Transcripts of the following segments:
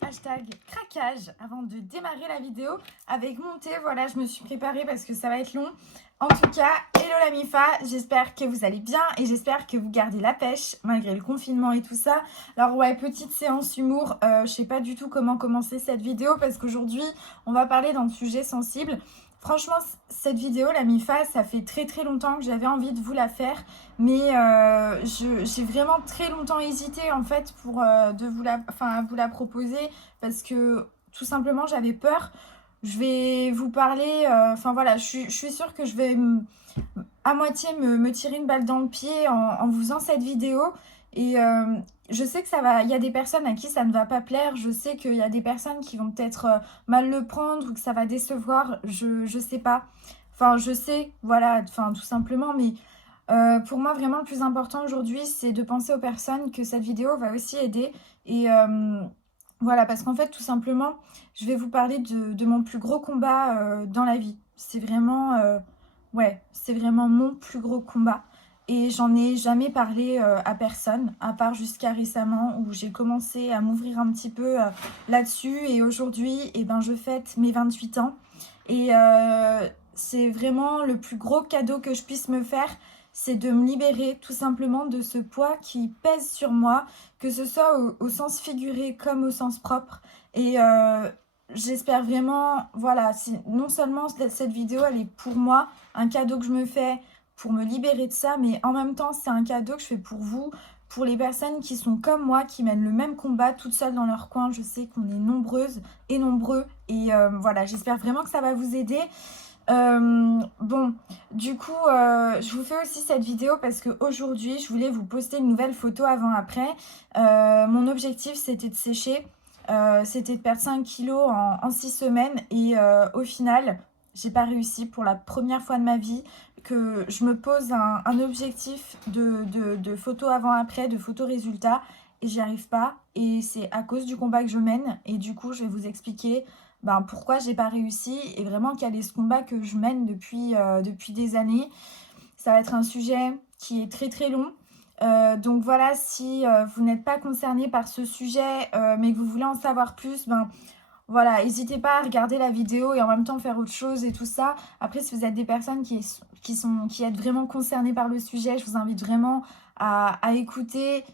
Hashtag craquage avant de démarrer la vidéo avec mon thé. Voilà, je me suis préparée parce que ça va être long. En tout cas, hello la MIFA, j'espère que vous allez bien et j'espère que vous gardez la pêche malgré le confinement et tout ça. Alors ouais, petite séance humour, je sais pas du tout comment commencer cette vidéo parce qu'aujourd'hui, on va parler d'un sujet sensible. Franchement, cette vidéo, la MIFA, ça fait très très longtemps que j'avais envie de vous la faire, mais j'ai vraiment très longtemps hésité en fait pour vous la proposer parce que tout simplement j'avais peur. Je vais vous parler, voilà, je suis sûre que je vais à moitié me tirer une balle dans le pied en vous faisant cette vidéo. Et je sais que ça va, il y a des personnes à qui ça ne va pas plaire, je sais qu'il y a des personnes qui vont peut-être mal le prendre ou que ça va décevoir, je sais pas. Enfin, je sais, voilà, enfin, tout simplement, mais pour moi, vraiment, le plus important aujourd'hui, c'est de penser aux personnes que cette vidéo va aussi aider. Et voilà, parce qu'en fait, tout simplement, je vais vous parler de mon plus gros combat dans la vie. C'est vraiment, ouais, c'est vraiment mon plus gros combat. Et j'en ai jamais parlé à personne, à part jusqu'à récemment où j'ai commencé à m'ouvrir un petit peu là-dessus. Et aujourd'hui, eh ben, je fête mes 28 ans. Et c'est vraiment le plus gros cadeau que je puisse me faire, c'est de me libérer tout simplement de ce poids qui pèse sur moi, que ce soit au sens figuré comme au sens propre. Et j'espère vraiment, voilà, non seulement cette vidéo, elle est pour moi, un cadeau que je me fais pour me libérer de ça, mais en même temps, c'est un cadeau que je fais pour vous, pour les personnes qui sont comme moi, qui mènent le même combat toutes seules dans leur coin. Je sais qu'on est nombreuses et nombreux. Et voilà, j'espère vraiment que ça va vous aider. Bon, du coup, je vous fais aussi cette vidéo parce qu'aujourd'hui, je voulais vous poster une nouvelle photo avant-après. Mon objectif, c'était de sécher, c'était de perdre 5 kilos en 6 semaines et au final, j'ai pas réussi pour la première fois de ma vie que je me pose un objectif de photo avant-après, de photo résultat et j'y arrive pas. Et c'est à cause du combat que je mène et du coup, je vais vous expliquer pourquoi j'ai pas réussi et vraiment quel est ce combat que je mène depuis des années. Ça va être un sujet qui est très très long. Donc voilà, si vous n'êtes pas concerné par ce sujet mais que vous voulez en savoir plus, voilà, n'hésitez pas à regarder la vidéo et en même temps faire autre chose et tout ça. Après, si vous êtes des personnes qui êtes vraiment concernées par le sujet, je vous invite vraiment à écouter.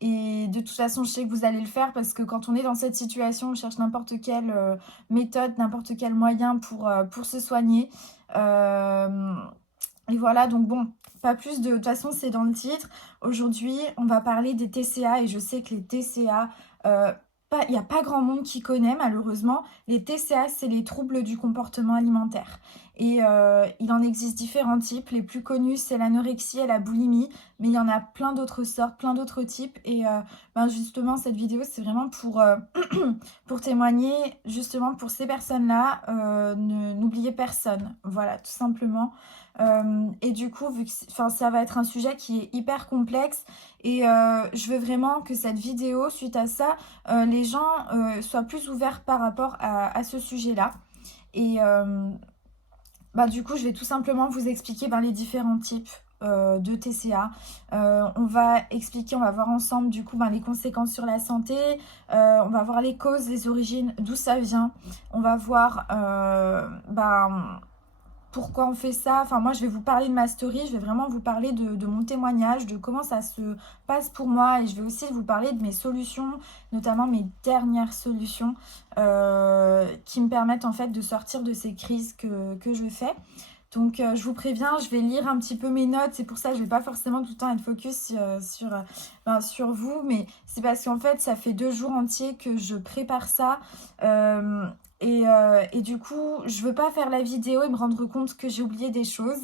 Et de toute façon, je sais que vous allez le faire parce que quand on est dans cette situation, on cherche n'importe quelle méthode, n'importe quel moyen pour se soigner. Euh, et voilà, donc bon, pas plus de toute façon, c'est dans le titre. Aujourd'hui, on va parler des TCA et je sais que les TCA, il n'y a pas grand monde qui connaît malheureusement. Les TCA, c'est les troubles du comportement alimentaire. Et il en existe différents types. Les plus connus, c'est l'anorexie et la boulimie, mais il y en a plein d'autres sortes, plein d'autres types. Et justement, cette vidéo, c'est vraiment pour témoigner, justement, pour ces personnes-là. N'oubliez personne, voilà, tout simplement. Et du coup, vu que ça va être un sujet qui est hyper complexe et je veux vraiment que cette vidéo, suite à ça, les gens soient plus ouverts par rapport à ce sujet-là. Et du coup, je vais tout simplement vous expliquer les différents types de TCA. On va expliquer, on va voir ensemble du coup les conséquences sur la santé, on va voir les causes, les origines, d'où ça vient. On va voir pourquoi on fait ça. Enfin, moi, je vais vous parler de ma story, je vais vraiment vous parler de mon témoignage, de comment ça se passe pour moi. Et je vais aussi vous parler de mes solutions, notamment mes dernières solutions qui me permettent en fait de sortir de ces crises que je fais. Donc, je vous préviens, je vais lire un petit peu mes notes. C'est pour ça que je ne vais pas forcément tout le temps être focus sur vous. Mais c'est parce qu'en fait, ça fait 2 jours entiers que je prépare ça. Et du coup, je veux pas faire la vidéo et me rendre compte que j'ai oublié des choses.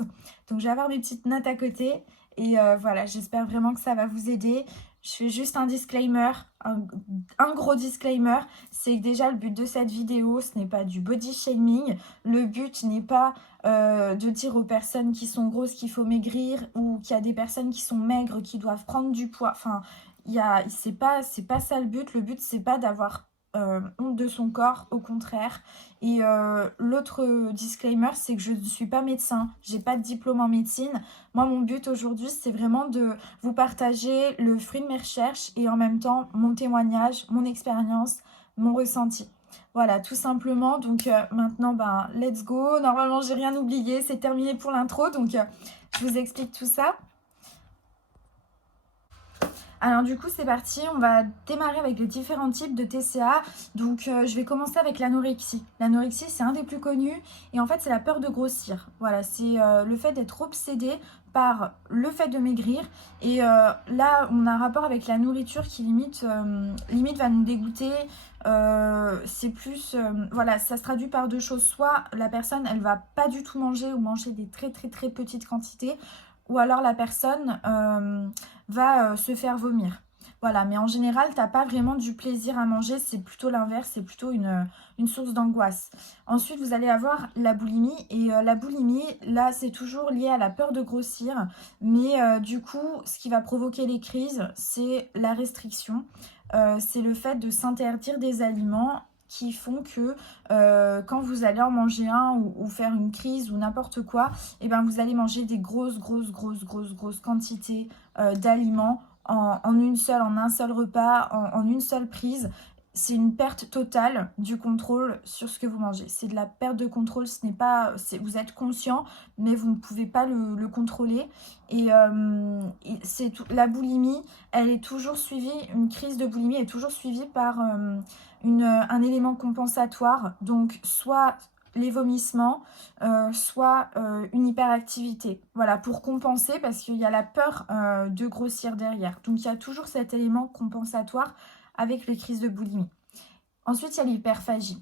Donc, je vais avoir mes petites notes à côté. Et voilà, j'espère vraiment que ça va vous aider. Je fais juste un disclaimer, un gros disclaimer. C'est que déjà, le but de cette vidéo, ce n'est pas du body shaming. Le but n'est pas de dire aux personnes qui sont grosses qu'il faut maigrir ou qu'il y a des personnes qui sont maigres qui doivent prendre du poids. Enfin, c'est pas ça le but. Le but, c'est pas d'avoir honte de son corps, au contraire. Et l'autre disclaimer, c'est que je ne suis pas médecin, j'ai pas de diplôme en médecine. Moi, mon but aujourd'hui, c'est vraiment de vous partager le fruit de mes recherches et en même temps mon témoignage, mon expérience, mon ressenti. Voilà, tout simplement. Donc maintenant, ben, let's go. Normalement, j'ai rien oublié, c'est terminé pour l'intro. Donc, je vous explique tout ça. Alors du coup c'est parti, on va démarrer avec les différents types de TCA. Donc je vais commencer avec l'anorexie. L'anorexie c'est un des plus connus et en fait c'est la peur de grossir. Voilà, c'est le fait d'être obsédé par le fait de maigrir et là on a un rapport avec la nourriture qui limite va nous dégoûter. C'est plus voilà, ça se traduit par deux choses, soit la personne elle va pas du tout manger ou manger des très très très petites quantités, ou alors la personne va se faire vomir. Voilà, mais en général, t'as pas vraiment du plaisir à manger, c'est plutôt l'inverse, c'est plutôt une source d'angoisse. Ensuite, vous allez avoir la boulimie, et la boulimie, là, c'est toujours lié à la peur de grossir, mais du coup, ce qui va provoquer les crises, c'est la restriction, c'est le fait de s'interdire des aliments qui font que quand vous allez en manger un ou faire une crise ou n'importe quoi, et ben vous allez manger des grosses quantités d'aliments en un seul repas, en une seule prise. C'est une perte totale du contrôle sur ce que vous mangez. C'est de la perte de contrôle, ce n'est pas, vous êtes conscient, mais vous ne pouvez pas le contrôler. Et la boulimie, elle est toujours suivie, une crise de boulimie est toujours suivie par un élément compensatoire, donc soit les vomissements, soit une hyperactivité. Voilà, pour compenser, parce qu'il y a la peur de grossir derrière. Donc il y a toujours cet élément compensatoire avec les crises de boulimie. Ensuite, il y a l'hyperphagie.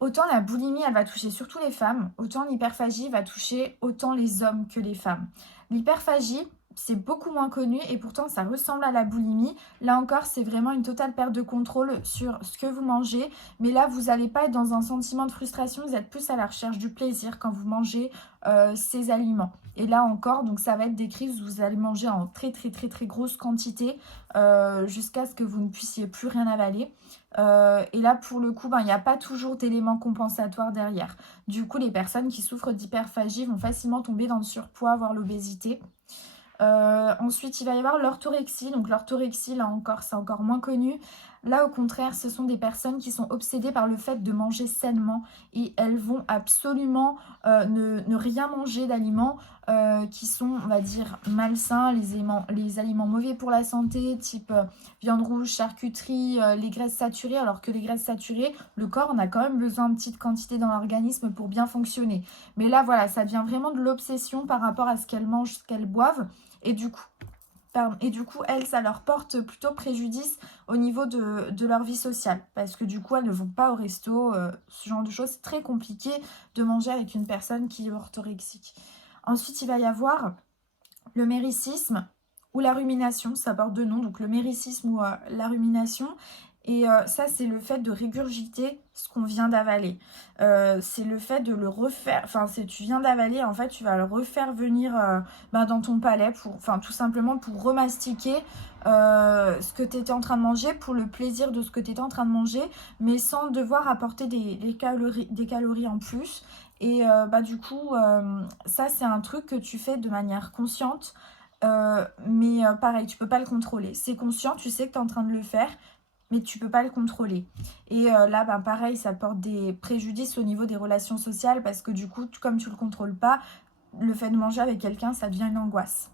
Autant la boulimie, elle va toucher surtout les femmes, autant l'hyperphagie va toucher autant les hommes que les femmes. L'hyperphagie, c'est beaucoup moins connu et pourtant ça ressemble à la boulimie. Là encore, c'est vraiment une totale perte de contrôle sur ce que vous mangez. Mais là, vous n'allez pas être dans un sentiment de frustration, vous êtes plus à la recherche du plaisir quand vous mangez ces aliments. Et là encore, donc ça va être des crises où vous allez manger en très grosse quantité jusqu'à ce que vous ne puissiez plus rien avaler. Et là, pour le coup, il n'y a pas toujours d'éléments compensatoires derrière. Du coup, les personnes qui souffrent d'hyperphagie vont facilement tomber dans le surpoids, voire l'obésité. Ensuite, il va y avoir l'orthorexie. Donc l'orthorexie, là encore, c'est encore moins connu. Là, au contraire, ce sont des personnes qui sont obsédées par le fait de manger sainement et elles vont absolument ne rien manger d'aliments qui sont, on va dire, malsains, les aliments mauvais pour la santé, type viande rouge, charcuterie, les graisses saturées, alors que les graisses saturées, le corps en a quand même besoin de petites quantités dans l'organisme pour bien fonctionner. Mais là, voilà, ça devient vraiment de l'obsession par rapport à ce qu'elles mangent, ce qu'elles boivent. Et du coup, elles, ça leur porte plutôt préjudice au niveau de leur vie sociale. Parce que du coup, elles ne vont pas au resto, ce genre de choses. C'est très compliqué de manger avec une personne qui est orthorexique. Ensuite, il va y avoir le méricisme ou la rumination. Ça porte deux noms, donc le méricisme ou la rumination. Et ça, c'est le fait de régurgiter ce qu'on vient d'avaler. C'est le fait de le refaire. Enfin, tu viens d'avaler, en fait, tu vas le refaire venir dans ton palais, tout simplement pour remastiquer ce que tu étais en train de manger, pour le plaisir de ce que tu étais en train de manger, mais sans devoir apporter des calories en plus. Et du coup, ça, c'est un truc que tu fais de manière consciente. Mais pareil, tu peux pas le contrôler. C'est conscient, tu sais que tu es en train de le faire, mais tu peux pas le contrôler. Et là, pareil, ça porte des préjudices au niveau des relations sociales parce que du coup, comme tu le contrôles pas, le fait de manger avec quelqu'un, ça devient une angoisse.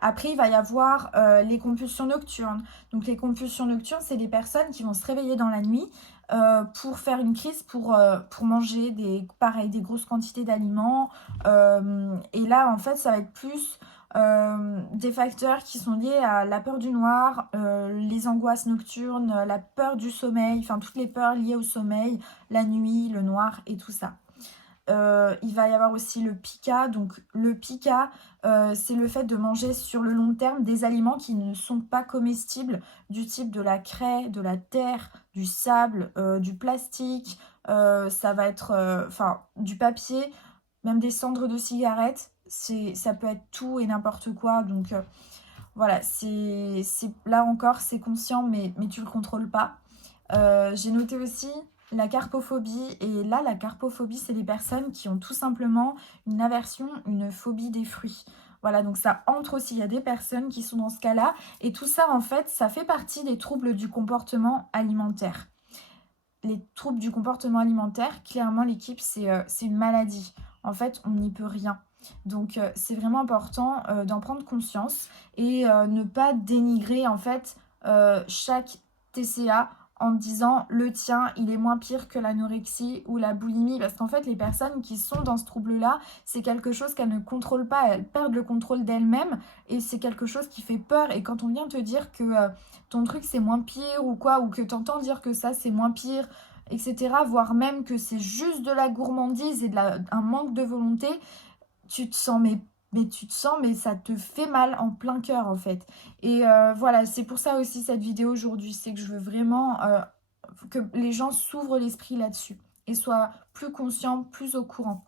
Après, il va y avoir les compulsions nocturnes. Donc, les compulsions nocturnes, c'est des personnes qui vont se réveiller dans la nuit pour faire une crise, pour manger des grosses quantités d'aliments. Et là, en fait, ça va être plus des facteurs qui sont liés à la peur du noir, les angoisses nocturnes, la peur du sommeil, enfin toutes les peurs liées au sommeil, la nuit, le noir et tout ça. Il va y avoir aussi le pica. Donc le pica, c'est le fait de manger sur le long terme des aliments qui ne sont pas comestibles, du type de la craie, de la terre, du sable, du plastique, ça va être du papier, même des cendres de cigarettes. Ça peut être tout et n'importe quoi. Donc voilà, là encore, c'est conscient, mais tu le contrôles pas. J'ai noté aussi la carpophobie. Et là, la carpophobie, c'est les personnes qui ont tout simplement une aversion, une phobie des fruits. Voilà, donc ça entre aussi. Il y a des personnes qui sont dans ce cas-là. Et tout ça, en fait, ça fait partie des troubles du comportement alimentaire. Les troubles du comportement alimentaire, clairement, l'équipe, c'est une maladie. En fait, on n'y peut rien. Donc, c'est vraiment important d'en prendre conscience et ne pas dénigrer, en fait, chaque TCA en disant le tien, il est moins pire que l'anorexie ou la boulimie. Parce qu'en fait, les personnes qui sont dans ce trouble-là, c'est quelque chose qu'elles ne contrôlent pas. Elles perdent le contrôle d'elles-mêmes et c'est quelque chose qui fait peur. Et quand on vient te dire que ton truc c'est moins pire ou quoi, ou que t'entends dire que ça c'est moins pire, etc., voire même que c'est juste de la gourmandise et un manque de volonté, tu te sens mais ça te fait mal en plein cœur en fait. Et voilà, c'est pour ça aussi cette vidéo aujourd'hui, c'est que je veux vraiment que les gens s'ouvrent l'esprit là-dessus et soient plus conscients, plus au courant.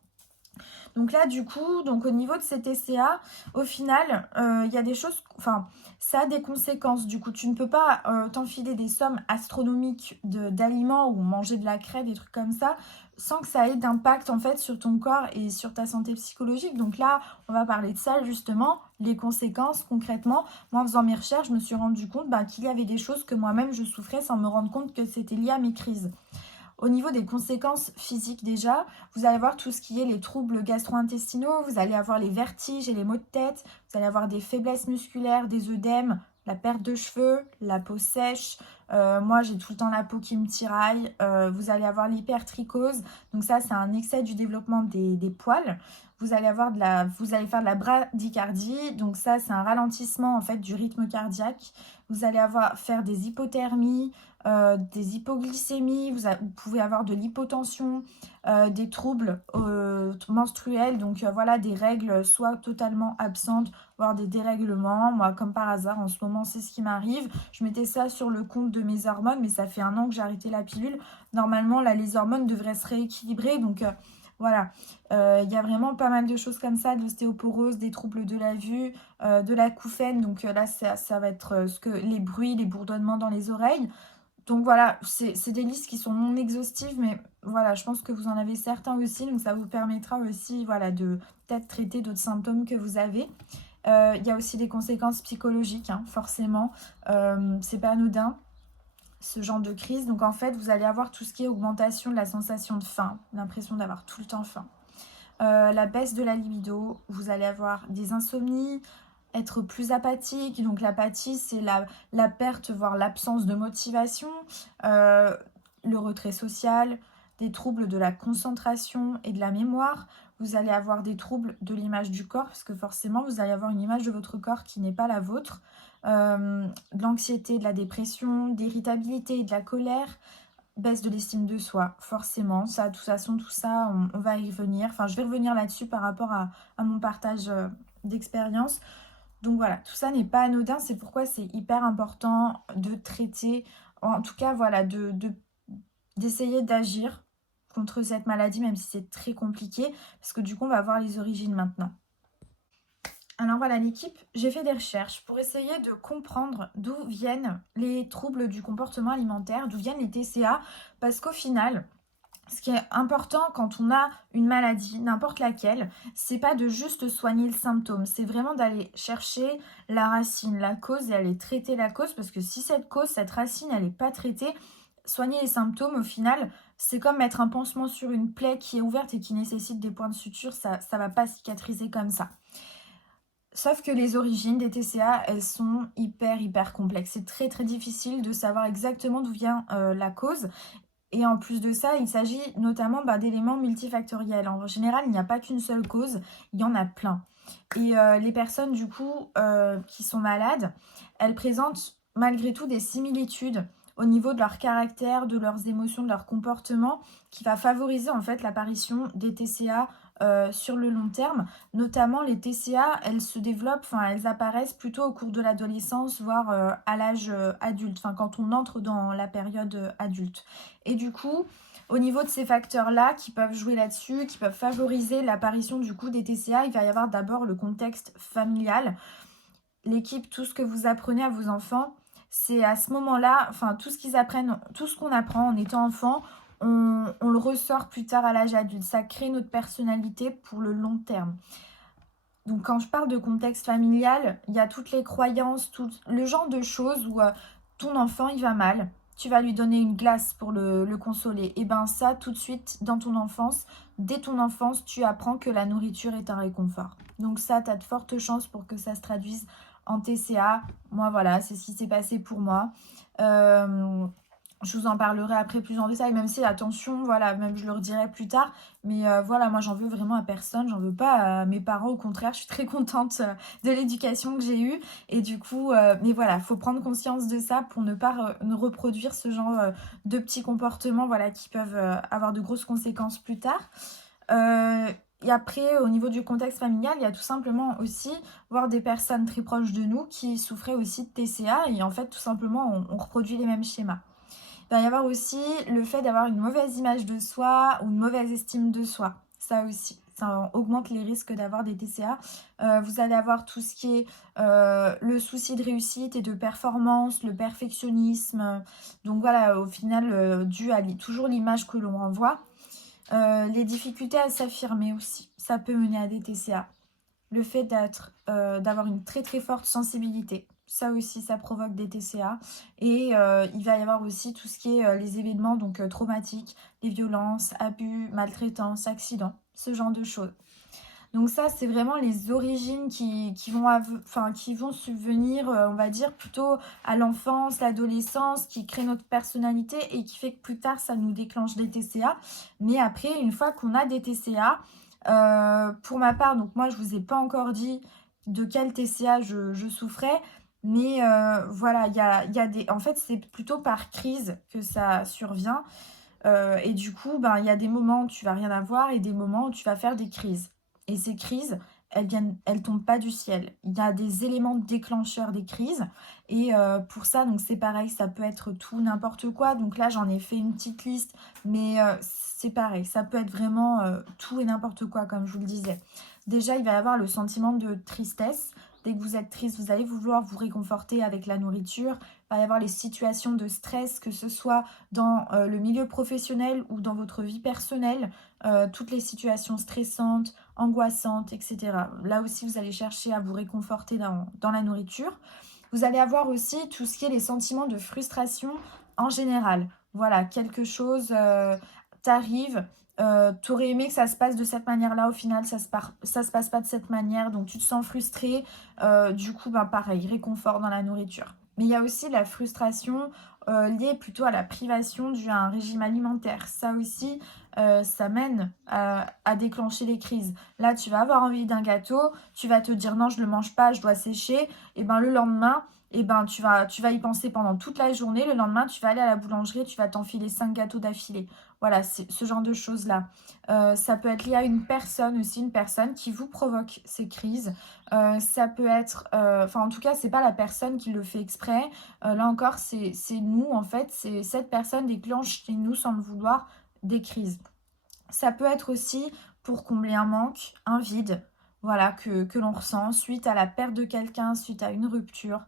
Donc là, du coup, donc au niveau de ces TCA, au final, il y a des choses, enfin, ça a des conséquences. Du coup, tu ne peux pas t'enfiler des sommes astronomiques d'aliments ou manger de la craie, des trucs comme ça, sans que ça ait d'impact en fait sur ton corps et sur ta santé psychologique. Donc là, on va parler de ça justement, les conséquences concrètement. Moi, en faisant mes recherches, je me suis rendu compte qu'il y avait des choses que moi-même je souffrais sans me rendre compte que c'était lié à mes crises. Au niveau des conséquences physiques déjà, vous allez avoir tout ce qui est les troubles gastro-intestinaux, vous allez avoir les vertiges et les maux de tête, vous allez avoir des faiblesses musculaires, des œdèmes, la perte de cheveux, la peau sèche. Moi, j'ai tout le temps la peau qui me tiraille. Vous allez avoir l'hypertrichose. Donc ça, c'est un excès du développement des poils. Vous allez faire de la bradycardie. Donc ça, c'est un ralentissement en fait du rythme cardiaque. Vous allez faire des hypothermies, des hypoglycémies, vous pouvez avoir de l'hypotension, des troubles menstruels, donc voilà, des règles soit totalement absentes, voire des dérèglements. Moi, comme par hasard, en ce moment, c'est ce qui m'arrive. Je mettais ça sur le compte de mes hormones, mais ça fait 1 an que j'ai arrêté la pilule. Normalement, là, les hormones devraient se rééquilibrer, donc voilà, il y a vraiment pas mal de choses comme ça, de l'ostéoporose, des troubles de la vue, de l'acouphène. Donc là, ça va être les bruits, les bourdonnements dans les oreilles. Donc voilà, c'est des listes qui sont non exhaustives, mais voilà, je pense que vous en avez certains aussi, donc ça vous permettra aussi voilà, de peut-être traiter d'autres symptômes que vous avez. Il y a aussi des conséquences psychologiques, hein, forcément, c'est pas anodin ce genre de crise. Donc en fait, vous allez avoir tout ce qui est augmentation de la sensation de faim, l'impression d'avoir tout le temps faim. La baisse de la libido, vous allez avoir des insomnies, être plus apathique. Donc l'apathie, c'est la perte, voire l'absence de motivation, le retrait social, des troubles de la concentration et de la mémoire. Vous allez avoir des troubles de l'image du corps, parce que forcément, vous allez avoir une image de votre corps qui n'est pas la vôtre. De l'anxiété, de la dépression, d'irritabilité, de la colère, baisse de l'estime de soi, forcément. Ça, de toute façon, tout ça, on va y revenir. Enfin, je vais revenir là-dessus par rapport à mon partage d'expérience. Donc voilà, tout ça n'est pas anodin, c'est pourquoi c'est hyper important de traiter, en tout cas, voilà, d'essayer d'agir contre cette maladie, même si c'est très compliqué, parce que du coup, on va voir les origines maintenant. Alors voilà l'équipe, j'ai fait des recherches pour essayer de comprendre d'où viennent les troubles du comportement alimentaire, d'où viennent les TCA, parce qu'au final, ce qui est important quand on a une maladie, n'importe laquelle, c'est pas de juste soigner le symptôme, c'est vraiment d'aller chercher la racine, la cause et aller traiter la cause, parce que si cette cause, cette racine, elle n'est pas traitée, soigner les symptômes, au final, c'est comme mettre un pansement sur une plaie qui est ouverte et qui nécessite des points de suture, ça va pas cicatriser comme ça. Sauf que les origines des TCA, elles sont hyper complexes. C'est très difficile de savoir exactement d'où vient la cause. Et en plus de ça, il s'agit notamment d'éléments multifactoriels. En général, il n'y a pas qu'une seule cause, il y en a plein. Et les personnes, du coup, qui sont malades, elles présentent malgré tout des similitudes au niveau de leur caractère, de leurs émotions, de leur comportement, qui va favoriser en fait l'apparition des TCA sur le long terme. Notamment les TCA, elles se développent, elles apparaissent plutôt au cours de l'adolescence, voire à l'âge adulte, quand on entre dans la période adulte. Et du coup, au niveau de ces facteurs-là qui peuvent jouer là-dessus, qui peuvent favoriser l'apparition du coup des TCA, il va y avoir d'abord le contexte familial. L'équipe, tout ce que vous apprenez à vos enfants, c'est à ce moment-là, enfin tout ce qu'ils apprennent, tout ce qu'on apprend en étant enfant, on le ressort plus tard à l'âge adulte. Ça crée notre personnalité pour le long terme. Donc quand je parle de contexte familial, il y a toutes les croyances, tout le genre de choses où ton enfant il va mal, tu vas lui donner une glace pour le consoler. Et ben ça, tout de suite, dans ton enfance, dès ton enfance, tu apprends que la nourriture est un réconfort. Donc ça, tu as de fortes chances pour que ça se traduise en TCA. Moi, voilà, c'est ce qui s'est passé pour moi. Je vous en parlerai après plus en détail, même si attention, voilà, même je le redirai plus tard. Mais voilà, moi j'en veux vraiment à personne, j'en veux pas à mes parents, au contraire, je suis très contente de l'éducation que j'ai eue. Et du coup, mais voilà, faut prendre conscience de ça pour ne pas ne reproduire ce genre de petits comportements, voilà, qui peuvent avoir de grosses conséquences plus tard. Et après, au niveau du contexte familial, il y a tout simplement aussi voir des personnes très proches de nous qui souffraient aussi de TCA et en fait, tout simplement, on reproduit les mêmes schémas. Il va y avoir aussi le fait d'avoir une mauvaise image de soi ou une mauvaise estime de soi. Ça aussi, ça augmente les risques d'avoir des TCA. Vous allez avoir tout ce qui est le souci de réussite et de performance, le perfectionnisme. Donc voilà, au final, dû à toujours l'image que l'on renvoie. Les difficultés à s'affirmer aussi, ça peut mener à des TCA. Le fait d'avoir une très très forte sensibilité, ça aussi ça provoque des TCA. Et il va y avoir aussi tout ce qui est les événements donc traumatiques, les violences, abus, maltraitance, accidents, ce genre de choses. Donc ça c'est vraiment les origines qui vont subvenir, on va dire plutôt à l'enfance, l'adolescence, qui crée notre personnalité et qui fait que plus tard ça nous déclenche des TCA. Mais après, une fois qu'on a des TCA, pour ma part, donc moi je vous ai pas encore dit de quel TCA je souffrais, mais voilà, il y a des... En fait, c'est plutôt par crise que ça survient. Et du coup, ben, il y a des moments où tu vas rien avoir et des moments où tu vas faire des crises. Et ces crises, elles tombent pas du ciel. Il y a des éléments déclencheurs des crises. Et pour ça, donc c'est pareil, ça peut être tout, n'importe quoi. Donc là, j'en ai fait une petite liste, mais c'est pareil, ça peut être vraiment tout et n'importe quoi, comme je vous le disais. Déjà, il va y avoir le sentiment de tristesse. Dès que vous êtes triste, vous allez vouloir vous réconforter avec la nourriture. Il va y avoir les situations de stress, que ce soit dans le milieu professionnel ou dans votre vie personnelle, toutes les situations stressantes, angoissantes, etc. Là aussi, vous allez chercher à vous réconforter dans la nourriture. Vous allez avoir aussi tout ce qui est les sentiments de frustration en général. Voilà, quelque chose t'arrive, t'aurais aimé que ça se passe de cette manière-là, au final ça se passe pas de cette manière, donc tu te sens frustré. Du coup, ben, pareil, réconfort dans la nourriture. Mais il y a aussi la frustration liée plutôt à la privation due à un régime alimentaire. Ça aussi, ça mène à déclencher les crises. Là, tu vas avoir envie d'un gâteau, tu vas te dire non, je ne le mange pas, je dois sécher. Et ben le lendemain, et ben tu vas y penser pendant toute la journée. Le lendemain, tu vas aller à la boulangerie, tu vas t'enfiler 5 gâteaux d'affilée. Voilà, c'est ce genre de choses-là. Ça peut être lié à une personne aussi, une personne qui vous provoque ces crises. Ça peut être, enfin en tout cas, c'est pas la personne qui le fait exprès. Là encore, c'est nous en fait, c'est cette personne déclenche chez nous sans le vouloir des crises. Ça peut être aussi pour combler un manque, un vide, voilà, que l'on ressent suite à la perte de quelqu'un, suite à une rupture.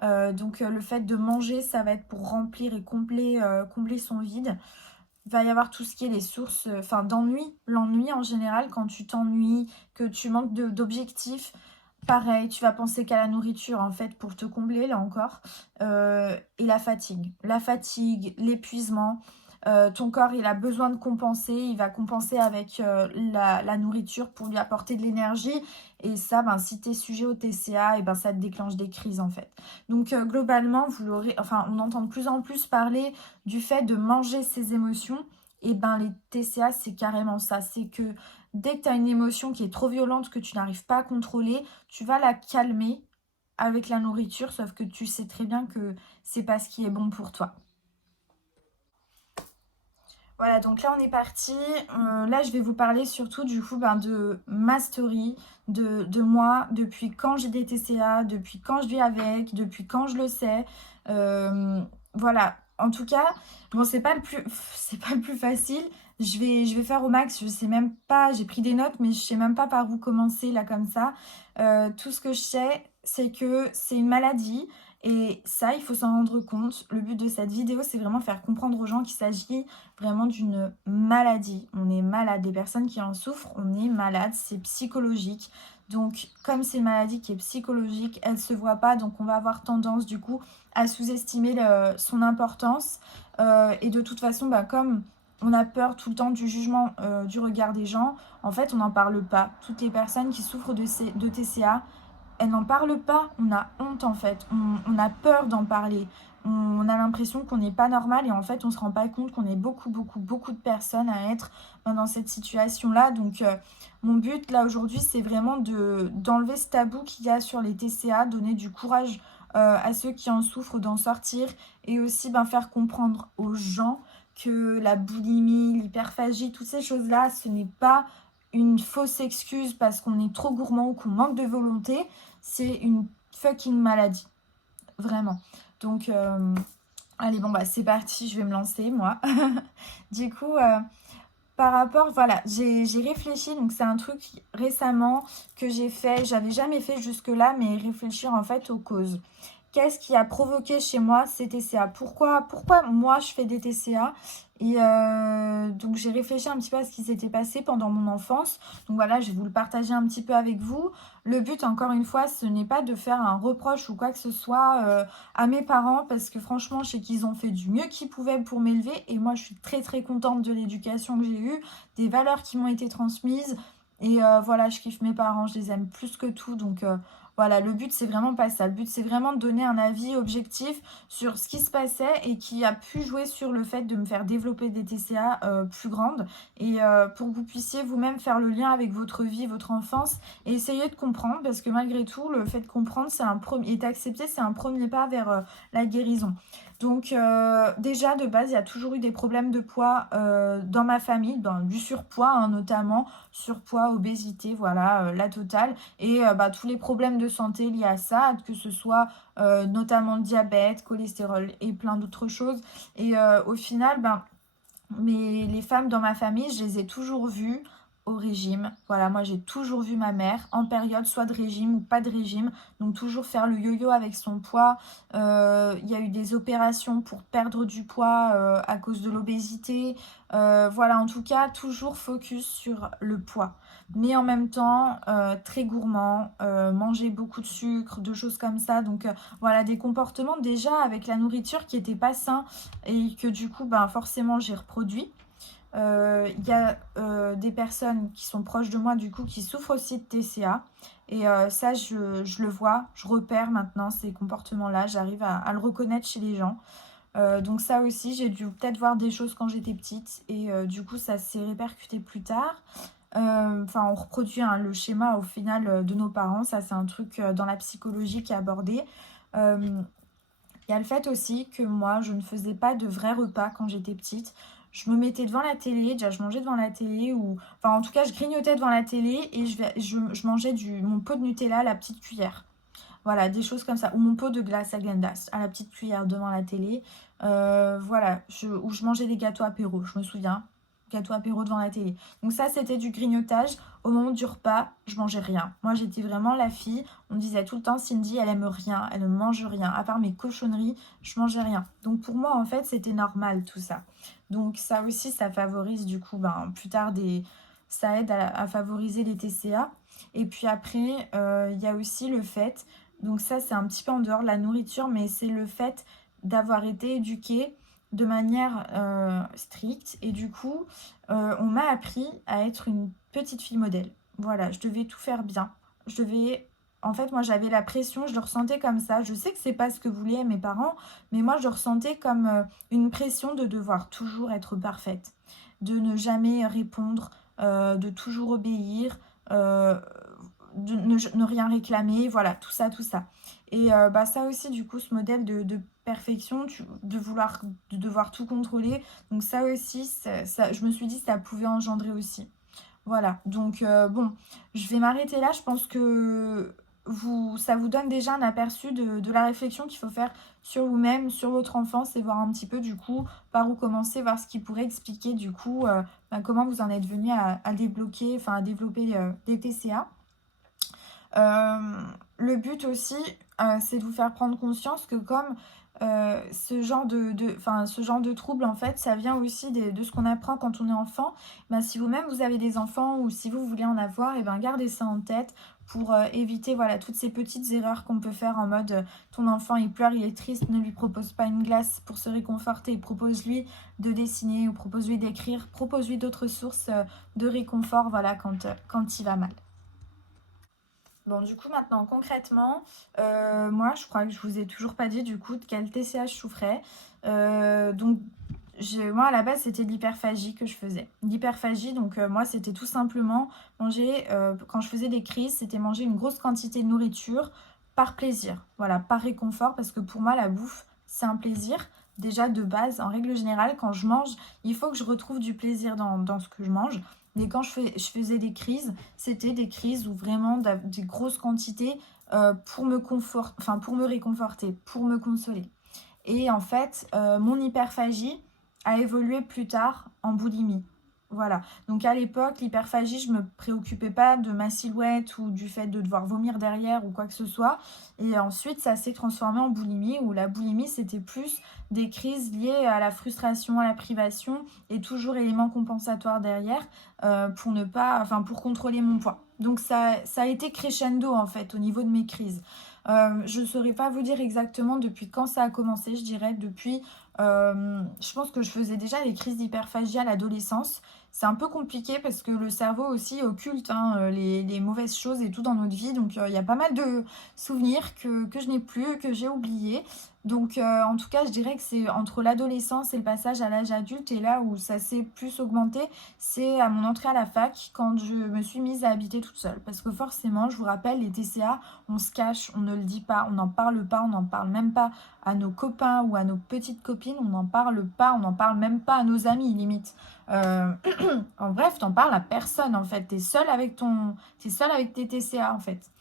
Donc le fait de manger, ça va être pour remplir et combler son vide. Il va y avoir tout ce qui est les sources d'ennui. L'ennui en général, quand tu t'ennuies, que tu manques d'objectifs, pareil, tu vas penser qu'à la nourriture en fait pour te combler, là encore. Et la fatigue. La fatigue, l'épuisement. Ton corps, il a besoin de compenser. Il va compenser avec la nourriture pour lui apporter de l'énergie. Et ça, ben, si tu es sujet au TCA, et ben, ça te déclenche des crises en fait. Donc globalement, on entend de plus en plus parler du fait de manger ses émotions. Et ben les TCA, c'est carrément ça. C'est que dès que tu as une émotion qui est trop violente, que tu n'arrives pas à contrôler, tu vas la calmer avec la nourriture, sauf que tu sais très bien que c'est pas ce qui est bon pour toi. Voilà, donc là on est parti. Là je vais vous parler surtout du coup de ma story, de moi, depuis quand j'ai des TCA, depuis quand je vis avec, depuis quand je le sais. Voilà, en tout cas, bon c'est pas le plus facile, je vais faire au max, je sais même pas, j'ai pris des notes, mais je sais même pas par où commencer là comme ça. Tout ce que je sais, c'est que c'est une maladie et ça, il faut s'en rendre compte. Le but de cette vidéo, c'est vraiment faire comprendre aux gens qu'il s'agit vraiment d'une maladie. On est malade, les personnes qui en souffrent, on est malade, c'est psychologique. Donc, comme c'est une maladie qui est psychologique, elle se voit pas, donc on va avoir tendance du coup à sous-estimer son importance. Et de toute façon, bah, comme on a peur tout le temps du jugement, du regard des gens, en fait, on n'en parle pas. Toutes les personnes qui souffrent de TCA, elles n'en parlent pas. On a honte en fait. On a peur d'en parler. On a l'impression qu'on n'est pas normal et en fait, on ne se rend pas compte qu'on est beaucoup, beaucoup, beaucoup de personnes à être dans cette situation-là. Donc, mon but là aujourd'hui, c'est vraiment d'enlever ce tabou qu'il y a sur les TCA, donner du courage à ceux qui en souffrent d'en sortir et aussi faire comprendre aux gens que la boulimie, l'hyperphagie, toutes ces choses-là, ce n'est pas une fausse excuse parce qu'on est trop gourmand ou qu'on manque de volonté, c'est une fucking maladie, vraiment. Donc, allez, bon, bah c'est parti, je vais me lancer, moi. Du coup, par rapport, voilà, j'ai réfléchi, donc c'est un truc récemment que j'ai fait, j'avais jamais fait jusque-là, mais réfléchir en fait aux causes. Qu'est-ce qui a provoqué chez moi ces TCA? Pourquoi moi je fais des TCA? Et donc j'ai réfléchi un petit peu à ce qui s'était passé pendant mon enfance. Donc voilà, je vais vous le partager un petit peu avec vous. Le but, encore une fois, ce n'est pas de faire un reproche ou quoi que ce soit à mes parents parce que franchement, je sais qu'ils ont fait du mieux qu'ils pouvaient pour m'élever. Et moi, je suis très très contente de l'éducation que j'ai eue, des valeurs qui m'ont été transmises. Et voilà, je kiffe mes parents, je les aime plus que tout. Donc voilà, le but, c'est vraiment pas ça. Le but, c'est vraiment de donner un avis objectif sur ce qui se passait et qui a pu jouer sur le fait de me faire développer des TCA plus grandes. Et pour que vous puissiez vous-même faire le lien avec votre vie, votre enfance et essayer de comprendre. Parce que malgré tout, le fait de comprendre et d'accepter, c'est un premier pas vers la guérison. Donc déjà de base, il y a toujours eu des problèmes de poids dans ma famille, du surpoids notamment, surpoids, obésité, voilà, la totale. Et tous les problèmes de santé liés à ça, que ce soit notamment diabète, cholestérol et plein d'autres choses. Et au final, mais les femmes dans ma famille, je les ai toujours vues au régime. Voilà, moi j'ai toujours vu ma mère en période soit de régime ou pas de régime. Donc toujours faire le yo-yo avec son poids. Il y a eu des opérations pour perdre du poids à cause de l'obésité. Voilà, en tout cas, toujours focus sur le poids. Mais en même temps, très gourmand, manger beaucoup de sucre, de choses comme ça. Donc voilà, des comportements déjà avec la nourriture qui n'étaient pas sains et que du coup, forcément, j'ai reproduit. Il y a des personnes qui sont proches de moi, du coup, qui souffrent aussi de TCA. Et ça, je le vois, je repère maintenant ces comportements-là, j'arrive à le reconnaître chez les gens. Donc ça aussi, j'ai dû peut-être voir des choses quand j'étais petite et du coup, ça s'est répercuté plus tard. On reproduit le schéma au final de nos parents. Ça, c'est un truc dans la psychologie qui est abordé. Il y a le fait aussi que moi, je ne faisais pas de vrais repas quand j'étais petite. Je me mettais devant la télé, déjà je mangeais devant la télé, ou enfin en tout cas je grignotais devant la télé et je mangeais mon pot de Nutella à la petite cuillère. Voilà, des choses comme ça. Ou mon pot de glace à Glendas à la petite cuillère devant la télé. Voilà, où je mangeais des gâteaux apéro, je me souviens. Gâteaux apéro devant la télé. Donc ça, c'était du grignotage. Au moment du repas, je mangeais rien. Moi, j'étais vraiment la fille. On me disait tout le temps, Cindy, elle aime rien, elle ne mange rien. À part mes cochonneries, je mangeais rien. Donc pour moi, en fait, c'était normal tout ça. Donc ça aussi, ça favorise du coup, plus tard, ça aide à favoriser les TCA. Et puis après, il y a aussi le fait, donc ça c'est un petit peu en dehors de la nourriture, mais c'est le fait d'avoir été éduquée de manière stricte. Et du coup, on m'a appris à être une petite fille modèle. Voilà, je devais tout faire bien. En fait, moi j'avais la pression, je le ressentais comme ça. Je sais que c'est pas ce que voulaient mes parents, mais moi je le ressentais comme une pression de devoir toujours être parfaite, de ne jamais répondre, de toujours obéir, de ne rien réclamer, voilà, tout ça, tout ça. Et ça aussi, du coup, ce modèle de perfection, de devoir tout contrôler, donc ça aussi, je me suis dit, ça pouvait engendrer aussi. Voilà, donc bon, je vais m'arrêter là, je pense que ça vous donne déjà un aperçu de la réflexion qu'il faut faire sur vous-même, sur votre enfance et voir un petit peu du coup par où commencer, voir ce qui pourrait expliquer du coup comment vous en êtes venu à débloquer, enfin à développer des TCA. Le but aussi, c'est de vous faire prendre conscience que comme ce genre ce genre de trouble, en fait, ça vient aussi de ce qu'on apprend quand on est enfant. Ben, si vous-même, vous avez des enfants ou si vous voulez en avoir, et ben, gardez ça en tête pour éviter voilà, toutes ces petites erreurs qu'on peut faire en mode ton enfant, il pleure, il est triste, ne lui propose pas une glace pour se réconforter, propose-lui de dessiner ou propose-lui d'écrire, propose-lui d'autres sources de réconfort voilà, quand il va mal. Bon, du coup, maintenant, concrètement, moi, je crois que je vous ai toujours pas dit, du coup, de quel TCA je souffrais. Donc, moi, à la base, c'était de l'hyperphagie que je faisais. L'hyperphagie, donc, moi, c'était tout simplement manger, quand je faisais des crises, c'était manger une grosse quantité de nourriture par plaisir. Voilà, par réconfort, parce que pour moi, la bouffe, c'est un plaisir. Déjà, de base, en règle générale, quand je mange, il faut que je retrouve du plaisir dans ce que je mange. Mais quand je faisais des crises, c'était des crises où vraiment des grosses quantités pour pour me réconforter, pour me consoler. Et en fait, mon hyperphagie a évolué plus tard en boulimie. Voilà. Donc à l'époque, l'hyperphagie, je me préoccupais pas de ma silhouette ou du fait de devoir vomir derrière ou quoi que ce soit. Et ensuite, ça s'est transformé en boulimie, où la boulimie, c'était plus des crises liées à la frustration, à la privation, et toujours élément compensatoire derrière pour ne pas, enfin pour contrôler mon poids. Donc ça a été crescendo en fait au niveau de mes crises. Je ne saurais pas vous dire exactement depuis quand ça a commencé, je dirais depuis, je pense que je faisais déjà les crises d'hyperphagie à l'adolescence. C'est un peu compliqué parce que le cerveau aussi occulte les mauvaises choses et tout dans notre vie. Donc il y a pas mal de souvenirs que je n'ai plus, que j'ai oubliés. Donc en tout cas, je dirais que c'est entre l'adolescence et le passage à l'âge adulte et là où ça s'est plus augmenté, c'est à mon entrée à la fac quand je me suis mise à habiter toute seule. Parce que forcément, je vous rappelle, les TCA, on se cache, on ne le dit pas, on n'en parle pas, on n'en parle même pas à nos copains ou à nos petites copines, on n'en parle pas, on n'en parle même pas à nos amis limite. En bref, t'en parles à personne en fait, t'es seule avec tes TCA en fait.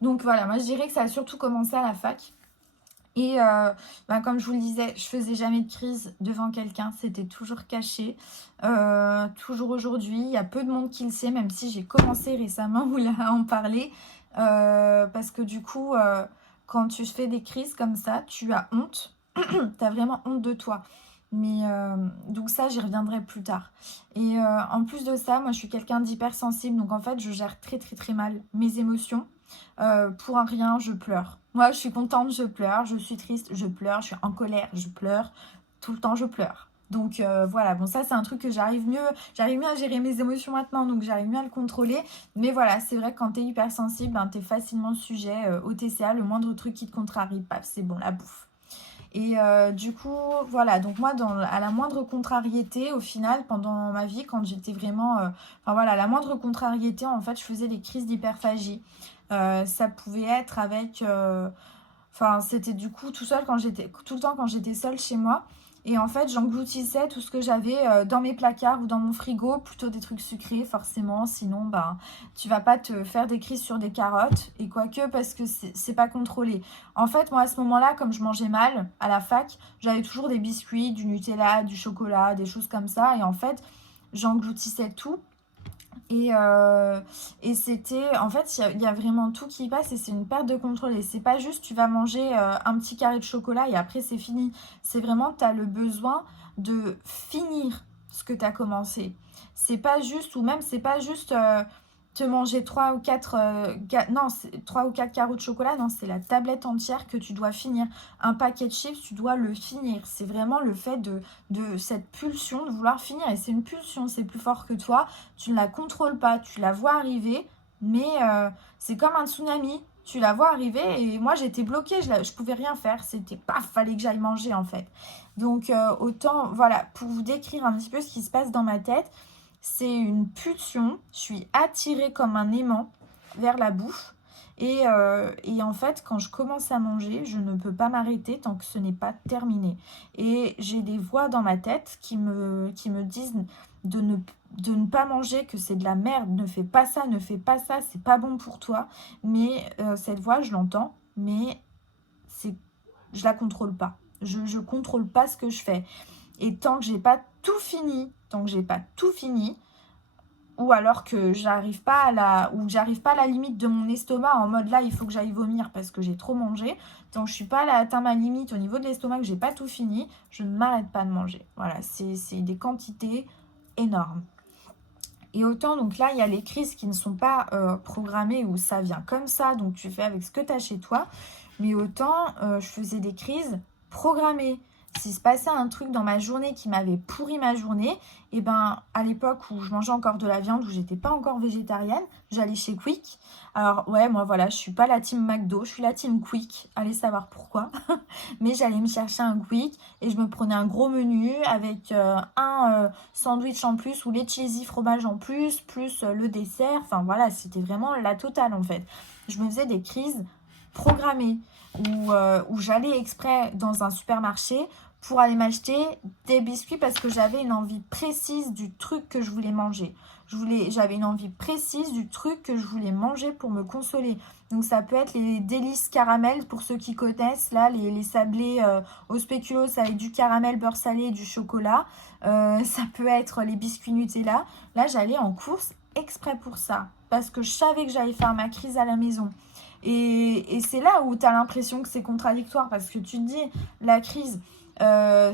Donc voilà, moi je dirais que ça a surtout commencé à la fac. Et comme je vous le disais, je faisais jamais de crise devant quelqu'un, c'était toujours caché. Toujours aujourd'hui, il y a peu de monde qui le sait, même si j'ai commencé récemment à en parler. Parce que du coup, quand tu fais des crises comme ça, tu as honte. Tu as vraiment honte de toi. Mais donc ça, j'y reviendrai plus tard. Et en plus de ça, moi, je suis quelqu'un d'hypersensible. Donc en fait, je gère très très très mal mes émotions. Pour un rien, je pleure. Moi, je suis contente, je pleure. Je suis triste, je pleure. Je suis en colère, je pleure. Tout le temps, je pleure. Donc voilà, bon ça c'est un truc que j'arrive mieux à gérer mes émotions maintenant, donc j'arrive mieux à le contrôler. Mais voilà, c'est vrai que quand t'es hypersensible, ben, t'es facilement sujet au TCA, le moindre truc qui te contrarie, paf, c'est bon, la bouffe. Et du coup, voilà, donc moi, à la moindre contrariété, au final, pendant ma vie, quand j'étais vraiment... enfin voilà, à la moindre contrariété, en fait, je faisais des crises d'hyperphagie. Ça pouvait être avec... Enfin, c'était du coup tout le temps quand j'étais seule chez moi. Et en fait, j'engloutissais tout ce que j'avais dans mes placards ou dans mon frigo, plutôt des trucs sucrés, forcément. Sinon, ben, tu vas pas te faire des crises sur des carottes. Et quoique, parce que c'est pas contrôlé. En fait, moi, à ce moment-là, comme je mangeais mal à la fac, j'avais toujours des biscuits, du Nutella, du chocolat, des choses comme ça. Et en fait, j'engloutissais tout. Et c'était, en fait, il y a vraiment tout qui passe et c'est une perte de contrôle. Et c'est pas juste, tu vas manger un petit carré de chocolat et après c'est fini. C'est vraiment, tu as le besoin de finir ce que tu as commencé. C'est pas juste, ou même c'est pas juste te manger 3 ou 4, non, 3 ou 4 carreaux de chocolat, non, c'est la tablette entière que tu dois finir. Un paquet de chips, tu dois le finir. C'est vraiment le fait de cette pulsion de vouloir finir. Et c'est une pulsion, c'est plus fort que toi. Tu ne la contrôles pas, tu la vois arriver, mais c'est comme un tsunami. Tu la vois arriver et moi j'étais bloquée, je pouvais rien faire. C'était paf, fallait que j'aille manger en fait. Donc autant, voilà, pour vous décrire un petit peu ce qui se passe dans ma tête, c'est une pulsion. Je suis attirée comme un aimant vers la bouffe. Et en fait, quand je commence à manger, je ne peux pas m'arrêter tant que ce n'est pas terminé. Et j'ai des voix dans ma tête qui me disent de ne pas manger, que c'est de la merde, ne fais pas ça, c'est pas bon pour toi. Mais cette voix, je l'entends, mais je la contrôle pas. Je contrôle pas ce que je fais. Et tant que j'ai pas tout fini, ou alors que j'arrive pas à la limite de mon estomac, en mode là il faut que j'aille vomir parce que j'ai trop mangé, tant que je suis pas à atteindre ma limite au niveau de l'estomac, que j'ai pas tout fini, je ne m'arrête pas de manger. Voilà, c'est des quantités énormes. Et autant, donc là, il y a les crises qui ne sont pas programmées, où ça vient comme ça, donc tu fais avec ce que tu as chez toi. Mais autant, je faisais des crises programmées. S'il se passait un truc dans ma journée qui m'avait pourri ma journée, et ben à l'époque où je mangeais encore de la viande, où j'étais pas encore végétarienne, j'allais chez Quick. Alors ouais, moi voilà, je suis pas la team McDo, je suis la team Quick. Allez savoir pourquoi. Mais j'allais me chercher un Quick et je me prenais un gros menu avec un sandwich en plus ou les cheesy fromage en plus le dessert. Enfin voilà, c'était vraiment la totale en fait. Je me faisais des crises programmées où j'allais exprès dans un supermarché pour aller m'acheter des biscuits parce que j'avais une envie précise du truc que je voulais manger. J'avais une envie précise du truc que je voulais manger pour me consoler. Donc ça peut être les délices caramel pour ceux qui connaissent, là, les sablés au spéculoos avec du caramel, beurre salé et du chocolat. Ça peut être les biscuits Nutella. Là, j'allais en course exprès pour ça parce que je savais que j'allais faire ma crise à la maison. Et c'est là où tu as l'impression que c'est contradictoire parce que tu te dis, la crise,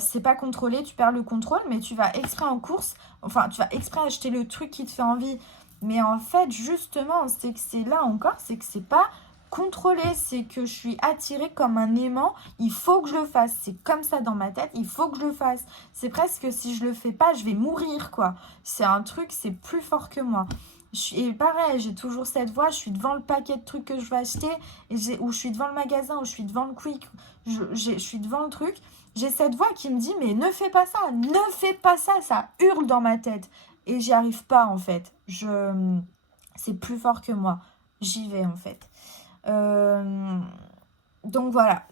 c'est pas contrôlé, tu perds le contrôle, mais tu vas exprès en course, enfin tu vas exprès acheter le truc qui te fait envie. Mais en fait, justement, c'est que c'est là encore, c'est que c'est pas contrôlé, c'est que je suis attirée comme un aimant, il faut que je le fasse. C'est comme ça dans ma tête, il faut que je le fasse. C'est presque si je le fais pas, je vais mourir, quoi. C'est un truc, c'est plus fort que moi. Et pareil, j'ai toujours cette voix, je suis devant le paquet de trucs que je vais acheter, ou je suis devant le magasin, ou je suis devant le Quick, je suis devant le truc. J'ai cette voix qui me dit, mais ne fais pas ça, ça hurle dans ma tête. Et j'y arrive pas en fait. C'est plus fort que moi. J'y vais en fait. Donc voilà,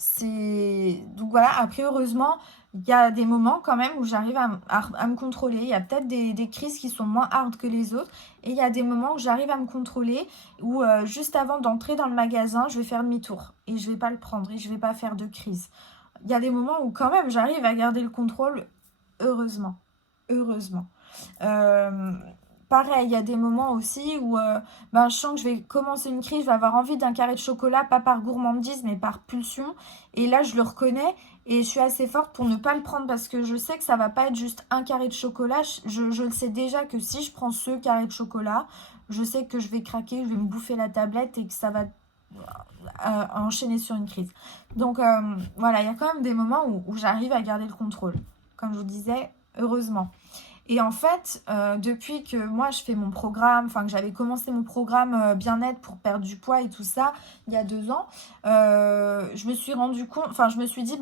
après heureusement, il y a des moments quand même où j'arrive à me contrôler. Il y a peut-être des crises qui sont moins hard que les autres. Et il y a des moments où j'arrive à me contrôler, où juste avant d'entrer dans le magasin, je vais faire demi-tour. Et je vais pas le prendre et je vais pas faire de crise. Il y a des moments où quand même j'arrive à garder le contrôle, heureusement. Pareil, il y a des moments aussi où je sens que je vais commencer une crise, je vais avoir envie d'un carré de chocolat, pas par gourmandise, mais par pulsion. Et là, je le reconnais et je suis assez forte pour ne pas le prendre parce que je sais que ça va pas être juste un carré de chocolat. Je le sais déjà que si je prends ce carré de chocolat, je sais que je vais craquer, je vais me bouffer la tablette et que ça va enchaîner sur une crise. Donc voilà, il y a quand même des moments où j'arrive à garder le contrôle. Comme je vous disais, heureusement. Et en fait, depuis que moi je fais mon programme, enfin que j'avais commencé mon programme bien-être pour perdre du poids et tout ça, il y a 2 ans, je me suis rendu compte, enfin je me suis dit,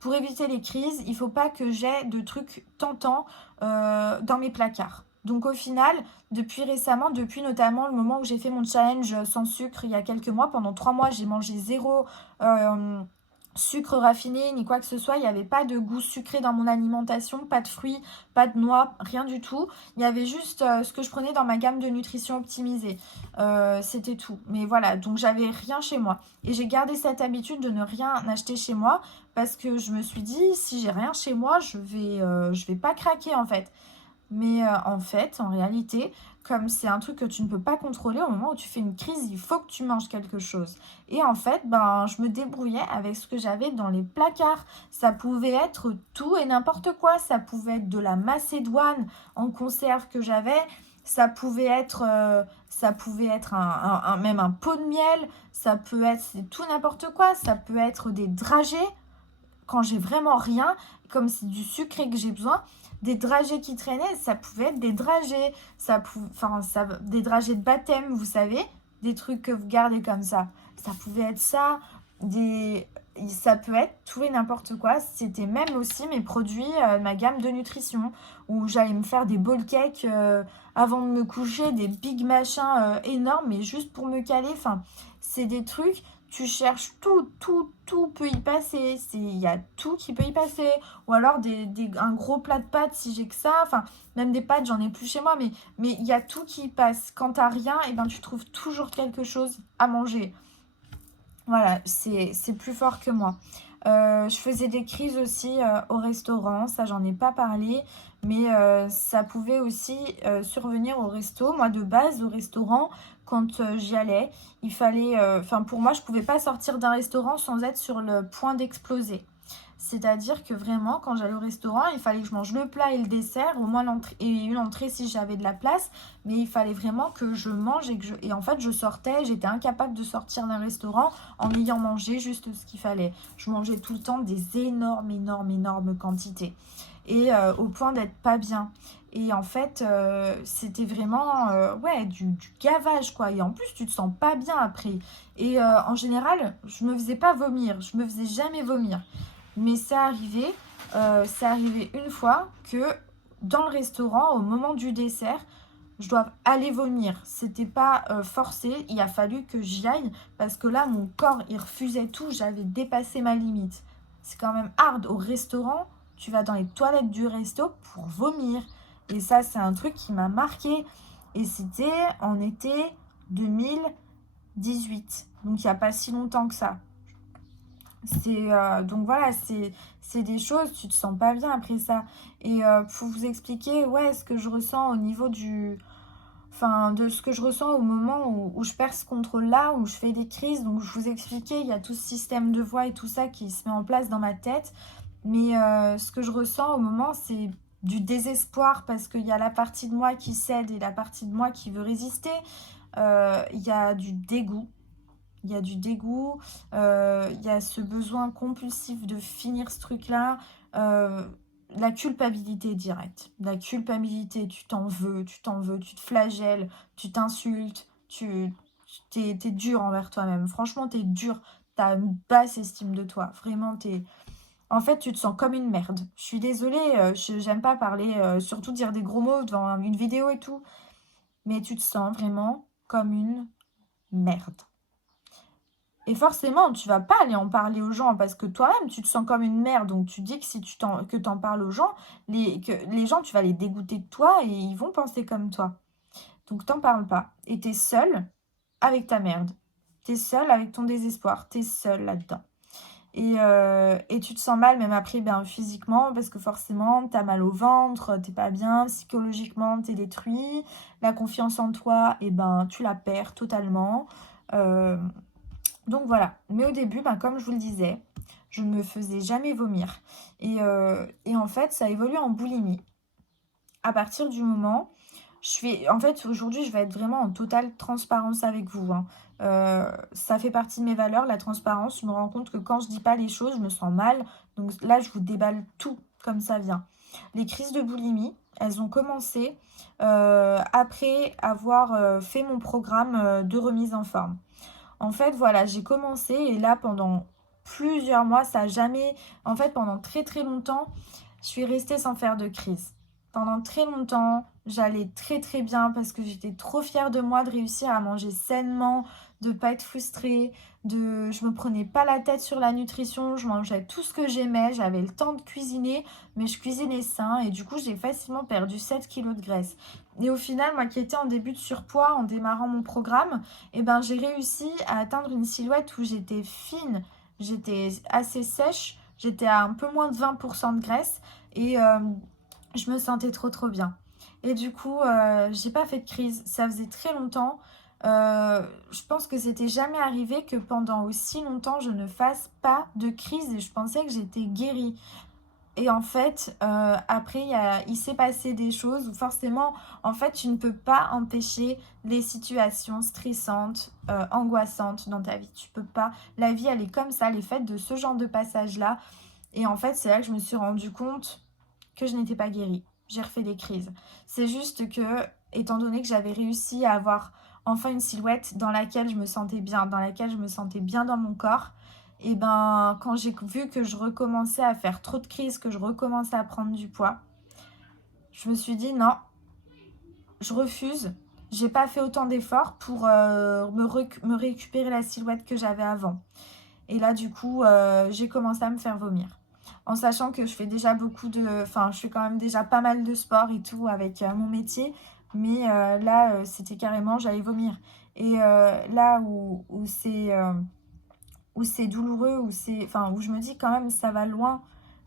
pour éviter les crises, il faut pas que j'aie de trucs tentants dans mes placards. Donc au final, depuis récemment, depuis notamment le moment où j'ai fait mon challenge sans sucre il y a quelques mois, pendant 3 mois j'ai mangé 0 sucre raffiné ni quoi que ce soit, il n'y avait pas de goût sucré dans mon alimentation, pas de fruits, pas de noix, rien du tout. Il y avait juste ce que je prenais dans ma gamme de nutrition optimisée, c'était tout. Mais voilà, donc j'avais rien chez moi et j'ai gardé cette habitude de ne rien acheter chez moi parce que je me suis dit, si j'ai rien chez moi, je vais pas craquer en fait. Mais en fait, en réalité, comme c'est un truc que tu ne peux pas contrôler, au moment où tu fais une crise, il faut que tu manges quelque chose. Et en fait, je me débrouillais avec ce que j'avais dans les placards. Ça pouvait être tout et n'importe quoi. Ça pouvait être de la macédoine en conserve que j'avais. Ça pouvait être même un pot de miel. Ça peut être tout n'importe quoi. Ça peut être des dragées quand j'ai vraiment rien, comme c'est du sucré que j'ai besoin. Des dragées qui traînaient, ça pouvait être des dragées, des dragées de baptême, vous savez, des trucs que vous gardez comme ça. Ça pouvait être ça, ça peut être tout et n'importe quoi. C'était même aussi mes produits, ma gamme de nutrition, où j'allais me faire des bowl cakes avant de me coucher, des big machins énormes, mais juste pour me caler. Enfin, c'est des trucs, tu cherches tout peut y passer. Il y a tout qui peut y passer. Ou alors un gros plat de pâtes si j'ai que ça. Enfin, même des pâtes, j'en ai plus chez moi. Mais il y a tout qui y passe. Quand t'as rien, et ben tu trouves toujours quelque chose à manger. Voilà, c'est plus fort que moi. Je faisais des crises aussi au restaurant, ça j'en ai pas parlé, mais ça pouvait aussi survenir au resto. Moi de base au restaurant, quand j'y allais, il fallait, enfin pour moi je pouvais pas sortir d'un restaurant sans être sur le point d'exploser. C'est-à-dire que vraiment, quand j'allais au restaurant, il fallait que je mange le plat et le dessert, au moins l'entrée et une entrée si j'avais de la place. Mais il fallait vraiment que je mange et en fait, je sortais. J'étais incapable de sortir d'un restaurant en ayant mangé juste ce qu'il fallait. Je mangeais tout le temps des énormes quantités. Et au point d'être pas bien. Et en fait, c'était vraiment ouais, du gavage, quoi. Et en plus, tu te sens pas bien après. Et en général, je me faisais pas vomir. Je me faisais jamais vomir. Mais c'est arrivé une fois que dans le restaurant, au moment du dessert, je dois aller vomir. C'était pas forcé, il a fallu que j'y aille parce que là, mon corps, il refusait tout, j'avais dépassé ma limite. C'est quand même hard au restaurant, tu vas dans les toilettes du resto pour vomir. Et ça, c'est un truc qui m'a marqué. Et c'était en été 2018, donc il n'y a pas si longtemps que ça. Donc voilà, c'est des choses, tu te sens pas bien après ça. Et pour vous expliquer, ouais, ce que je ressens au niveau enfin, de ce que je ressens au moment où je perds ce contrôle-là, où je fais des crises. Donc je vous expliquais, il y a tout ce système de voix et tout ça qui se met en place dans ma tête. Mais ce que je ressens au moment, c'est du désespoir parce qu'il y a la partie de moi qui cède et la partie de moi qui veut résister. Il y a du dégoût. Il y a du dégoût, il y a ce besoin compulsif de finir ce truc-là, la culpabilité directe. La culpabilité, tu t'en veux, tu te flagelles, tu t'insultes, t'es dur envers toi-même. Franchement, t'es dur, t'as une basse estime de toi. Vraiment, en fait, tu te sens comme une merde. Je suis désolée, j'aime pas parler, surtout dire des gros mots devant une vidéo et tout, mais tu te sens vraiment comme une merde. Et forcément, tu vas pas aller en parler aux gens parce que toi-même, tu te sens comme une merde. Donc, tu dis que si que t'en parles aux gens, que les gens, tu vas les dégoûter de toi et ils vont penser comme toi. Donc, t'en parles pas. Et t'es seule avec ta merde. T'es seule avec ton désespoir. T'es seule là-dedans. Et tu te sens mal, même après, ben, physiquement, parce que forcément, t'as mal au ventre, t'es pas bien, psychologiquement, t'es détruit. La confiance en toi, et ben, tu la perds totalement. Euh, donc voilà, mais au début, ben, comme je vous le disais, je ne me faisais jamais vomir. Et en fait, ça évolue en boulimie. À partir du moment, en fait, aujourd'hui, je vais être vraiment en totale transparence avec vous, hein. Ça fait partie de mes valeurs, la transparence. Je me rends compte que quand je dis pas les choses, je me sens mal. Donc là, je vous déballe tout comme ça vient. Les crises de boulimie, elles ont commencé après avoir fait mon programme de remise en forme. En fait, voilà, j'ai commencé et là, pendant plusieurs mois, ça a jamais... En fait, pendant très longtemps, je suis restée sans faire de crise. Pendant très longtemps, j'allais très bien parce que j'étais trop fière de moi de réussir à manger sainement, de pas être frustrée, je me prenais pas la tête sur la nutrition, je mangeais tout ce que j'aimais, j'avais le temps de cuisiner, mais je cuisinais sain et du coup, j'ai facilement perdu 7 kilos de graisse. Et au final, moi qui étais en début de surpoids, en démarrant mon programme, eh ben, j'ai réussi à atteindre une silhouette où j'étais fine, j'étais assez sèche, j'étais à un peu moins de 20% de graisse et je me sentais trop bien. Et du coup, j'ai pas fait de crise. Ça faisait très longtemps. Je pense que c'était jamais arrivé que pendant aussi longtemps, je ne fasse pas de crise et je pensais que j'étais guérie. Et en fait, après, il s'est passé des choses où forcément, en fait, tu ne peux pas empêcher les situations stressantes, angoissantes dans ta vie. Tu peux pas. La vie, elle est comme ça, elle est faite de ce genre de passage-là. Et en fait, c'est là que je me suis rendu compte que je n'étais pas guérie. J'ai refait des crises. C'est juste que, étant donné que j'avais réussi à avoir enfin une silhouette dans laquelle je me sentais bien, dans laquelle je me sentais bien dans mon corps, et ben quand j'ai vu que je recommençais à faire trop de crises, que je recommençais à prendre du poids, je me suis dit non, je refuse. j'ai pas fait autant d'efforts pour me récupérer la silhouette que j'avais avant. Et là, du coup, j'ai commencé à me faire vomir. En sachant que je fais déjà enfin, je fais quand même déjà pas mal de sport et tout avec mon métier. Mais là, c'était carrément, j'allais vomir. Et là où c'est douloureux, enfin, où je me dis quand même ça va loin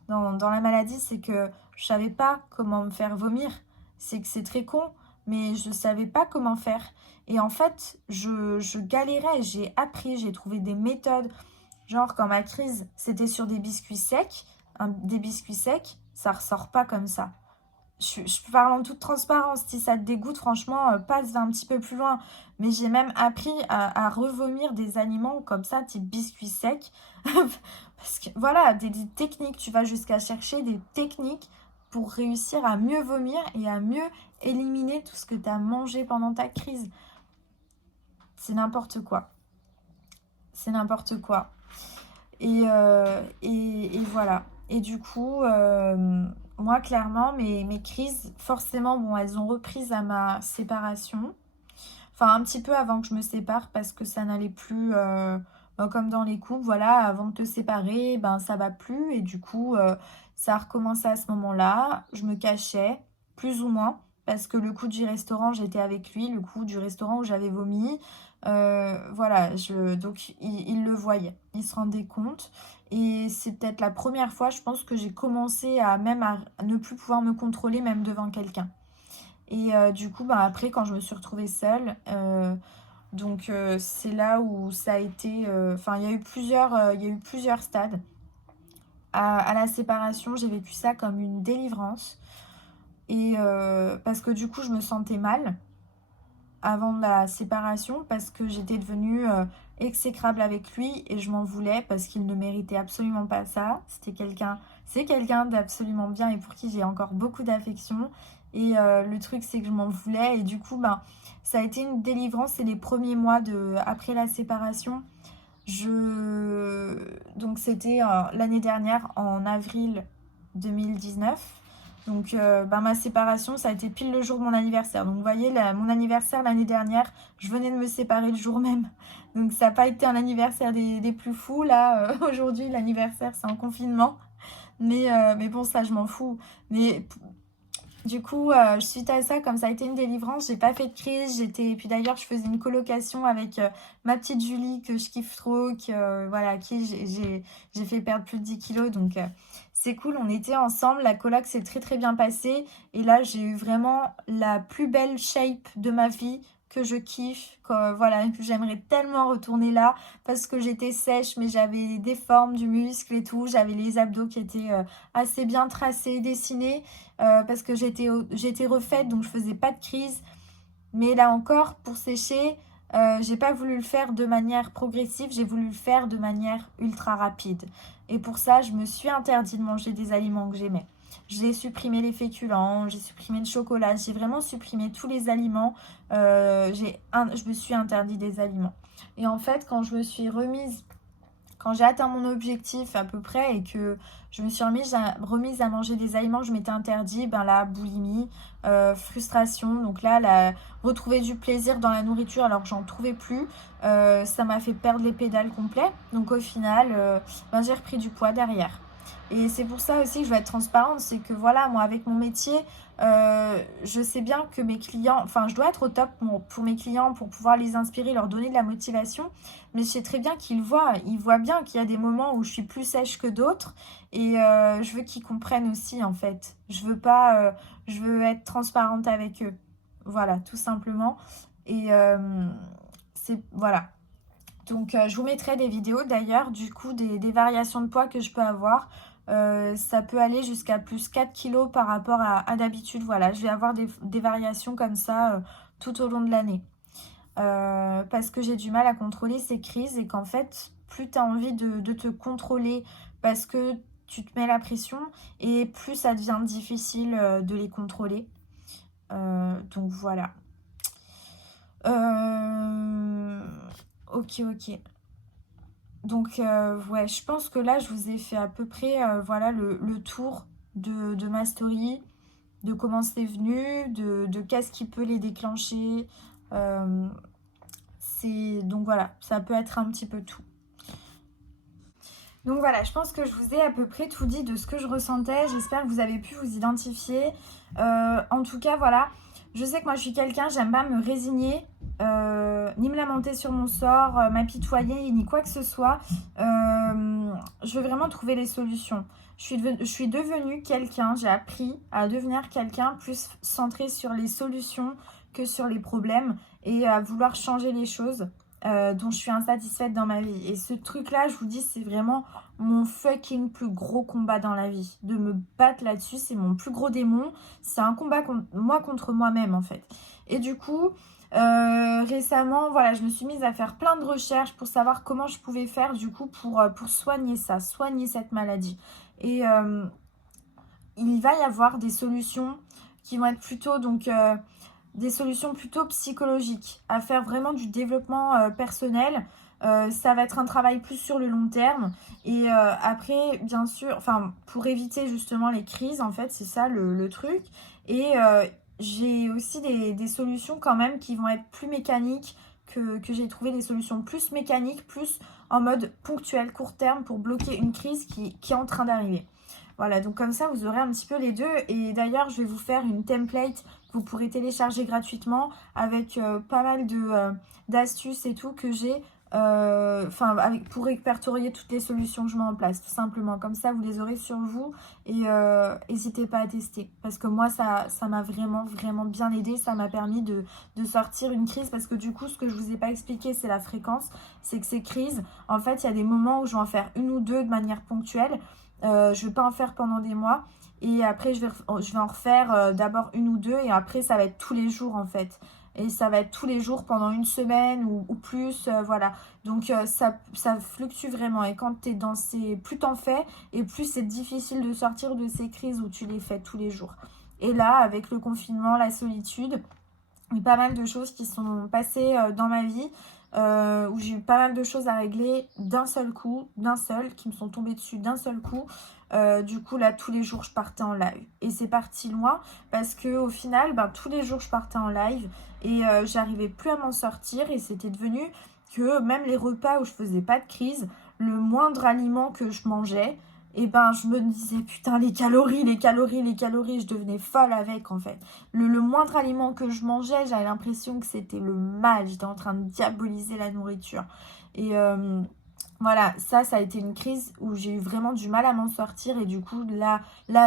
dans la maladie, c'est que je savais pas comment me faire vomir. C'est que c'est très con, mais je savais pas comment faire. Et en fait, je galérais, j'ai appris, j'ai trouvé des méthodes. Genre quand ma crise, c'était sur des biscuits secs, des biscuits secs, ça ressort pas comme ça. Je parle en toute transparence, si ça te dégoûte, franchement, passe un petit peu plus loin. Mais j'ai même appris à revomir des aliments comme ça, type biscuits secs. Parce que voilà, des techniques, tu vas jusqu'à chercher des techniques pour réussir à mieux vomir et à mieux éliminer tout ce que tu as mangé pendant ta crise. C'est n'importe quoi. C'est n'importe quoi. Et voilà. Et du coup, moi, clairement, mes crises, forcément, bon, elles ont repris à ma séparation. Enfin, un petit peu avant que je me sépare parce que ça n'allait plus, comme dans les couples, voilà, avant de te séparer, ben, ça va plus. Et du coup, ça a recommencé à ce moment-là. Je me cachais, plus ou moins, parce que le coup du restaurant, j'étais avec lui, le coup du restaurant où j'avais vomi. Voilà, donc il le voyait, il se rendait compte. Et c'est peut-être la première fois, je pense, que j'ai commencé à ne plus pouvoir me contrôler, même devant quelqu'un. Et du coup, bah, après, quand je me suis retrouvée seule, c'est là où ça a été... Enfin, il y a eu plusieurs stades. À la séparation, j'ai vécu ça comme une délivrance. Et parce que du coup, je me sentais mal avant la séparation parce que j'étais devenue exécrable avec lui et je m'en voulais parce qu'il ne méritait absolument pas ça. C'est quelqu'un d'absolument bien et pour qui j'ai encore beaucoup d'affection. Et le truc, c'est que je m'en voulais et du coup, ben, ça a été une délivrance. Et les premiers mois après la séparation, donc c'était l'année dernière, en avril 2019. Donc ma séparation, ça a été pile le jour de mon anniversaire. Donc vous voyez, mon anniversaire l'année dernière, je venais de me séparer le jour même. Donc ça n'a pas été un anniversaire des plus fous. Là, aujourd'hui, l'anniversaire, c'est en confinement. Mais bon, ça, je m'en fous. Mais du coup, suite à ça, comme ça a été une délivrance, j'ai pas fait de crise. Puis d'ailleurs, je faisais une colocation avec ma petite Julie que je kiffe trop, voilà, à qui j'ai fait perdre plus de 10 kilos. Donc c'est cool, on était ensemble. La coloc s'est très très bien passée. Et là, j'ai eu vraiment la plus belle shape de ma vie que je kiffe. Voilà, j'aimerais tellement retourner là parce que j'étais sèche, mais j'avais des formes du muscle et tout. J'avais les abdos qui étaient assez bien tracés, dessinés. Parce que j'étais refaite, donc je faisais pas de crise. Mais là encore, pour sécher, j'ai pas voulu le faire de manière progressive, j'ai voulu le faire de manière ultra rapide. Et pour ça, je me suis interdit de manger des aliments que j'aimais. J'ai supprimé les féculents, j'ai supprimé le chocolat, j'ai vraiment supprimé tous les aliments. Je me suis interdit des aliments. Et en fait, quand j'ai atteint mon objectif à peu près et que je me suis remise à manger des aliments que je m'étais interdit, ben la boulimie, frustration, donc là, retrouver du plaisir dans la nourriture alors que j'en trouvais plus, ça m'a fait perdre les pédales complets. Donc au final, ben, j'ai repris du poids derrière. Et c'est pour ça aussi que je vais être transparente, c'est que voilà, moi avec mon métier, je sais bien que mes clients, enfin je dois être au top pour mes clients, pour pouvoir les inspirer, leur donner de la motivation, mais je sais très bien ils voient bien qu'il y a des moments où je suis plus sèche que d'autres, et je veux qu'ils comprennent aussi en fait. Je veux être transparente avec eux, voilà, tout simplement. Et voilà. Donc je vous mettrai des vidéos d'ailleurs du coup des variations de poids que je peux avoir. Ça peut aller jusqu'à plus 4 kilos par rapport à d'habitude. Voilà, je vais avoir des variations comme ça tout au long de l'année. Parce que j'ai du mal à contrôler ces crises et qu'en fait, plus tu as envie de te contrôler parce que tu te mets la pression et plus ça devient difficile de les contrôler. Donc voilà. Ok. Donc ouais, je pense que là, je vous ai fait à peu près voilà, le tour de ma story, de comment c'est venu, de qu'est-ce qui peut les déclencher, Donc voilà, ça peut être un petit peu tout. Donc voilà, je pense que je vous ai à peu près tout dit de ce que je ressentais. J'espère que vous avez pu vous identifier. En tout cas, voilà, je sais que moi je suis quelqu'un, j'aime pas me résigner, ni me lamenter sur mon sort, m'apitoyer, ni quoi que ce soit. Je veux vraiment trouver les solutions. Je suis devenue quelqu'un, j'ai appris à devenir quelqu'un plus centré sur les solutions que sur les problèmes et à vouloir changer les choses. Dont je suis insatisfaite dans ma vie. Et ce truc-là, je vous dis, c'est vraiment mon fucking plus gros combat dans la vie. De me battre là-dessus, c'est mon plus gros démon. C'est un combat contre moi-même, en fait. Et du coup, récemment, voilà, je me suis mise à faire plein de recherches pour savoir comment je pouvais faire, du coup, pour soigner ça, soigner cette maladie. Et il va y avoir des solutions qui vont être plutôt, donc... des solutions plutôt psychologiques, à faire vraiment du développement personnel. Ça va être un travail plus sur le long terme. Et après, bien sûr, enfin, pour éviter justement les crises, en fait, c'est ça le truc. Et j'ai aussi des solutions quand même qui vont être plus mécaniques, que j'ai trouvé des solutions plus mécaniques, plus en mode ponctuel, court terme, pour bloquer une crise qui est en train d'arriver. Voilà, donc comme ça, vous aurez un petit peu les deux. Et d'ailleurs, je vais vous faire une template que vous pourrez télécharger gratuitement avec pas mal d'astuces et tout que j'ai pour répertorier toutes les solutions que je mets en place, tout simplement. Comme ça, vous les aurez sur vous et n'hésitez pas à tester. Parce que moi, ça m'a vraiment, vraiment bien aidé. Ça m'a permis de sortir une crise parce que du coup, ce que je vous ai pas expliqué, c'est la fréquence. C'est que ces crises, en fait, il y a des moments où je vais en faire une ou deux de manière ponctuelle. Je ne vais pas en faire pendant des mois. Et après, je vais en refaire d'abord une ou deux. Et après, ça va être tous les jours, en fait. Et ça va être tous les jours pendant une semaine ou plus. Voilà. Donc, ça fluctue vraiment. Et quand tu es dans ces... Plus t'en fais, et plus c'est difficile de sortir de ces crises où tu les fais tous les jours. Et là, avec le confinement, la solitude, il y a pas mal de choses qui sont passées dans ma vie. Où j'ai eu pas mal de choses à régler d'un seul coup, qui me sont tombées dessus d'un seul coup. Du coup, là, tous les jours, je partais en live. Et c'est parti loin parce que au final, tous les jours, je partais en live et j'arrivais plus à m'en sortir. Et c'était devenu que même les repas où je faisais pas de crise, le moindre aliment que je mangeais, et je me disais, putain, les calories, je devenais folle avec, en fait. Le moindre aliment que je mangeais, j'avais l'impression que c'était le mal, j'étais en train de diaboliser la nourriture. Et voilà, ça a été une crise où j'ai eu vraiment du mal à m'en sortir. Et du coup, là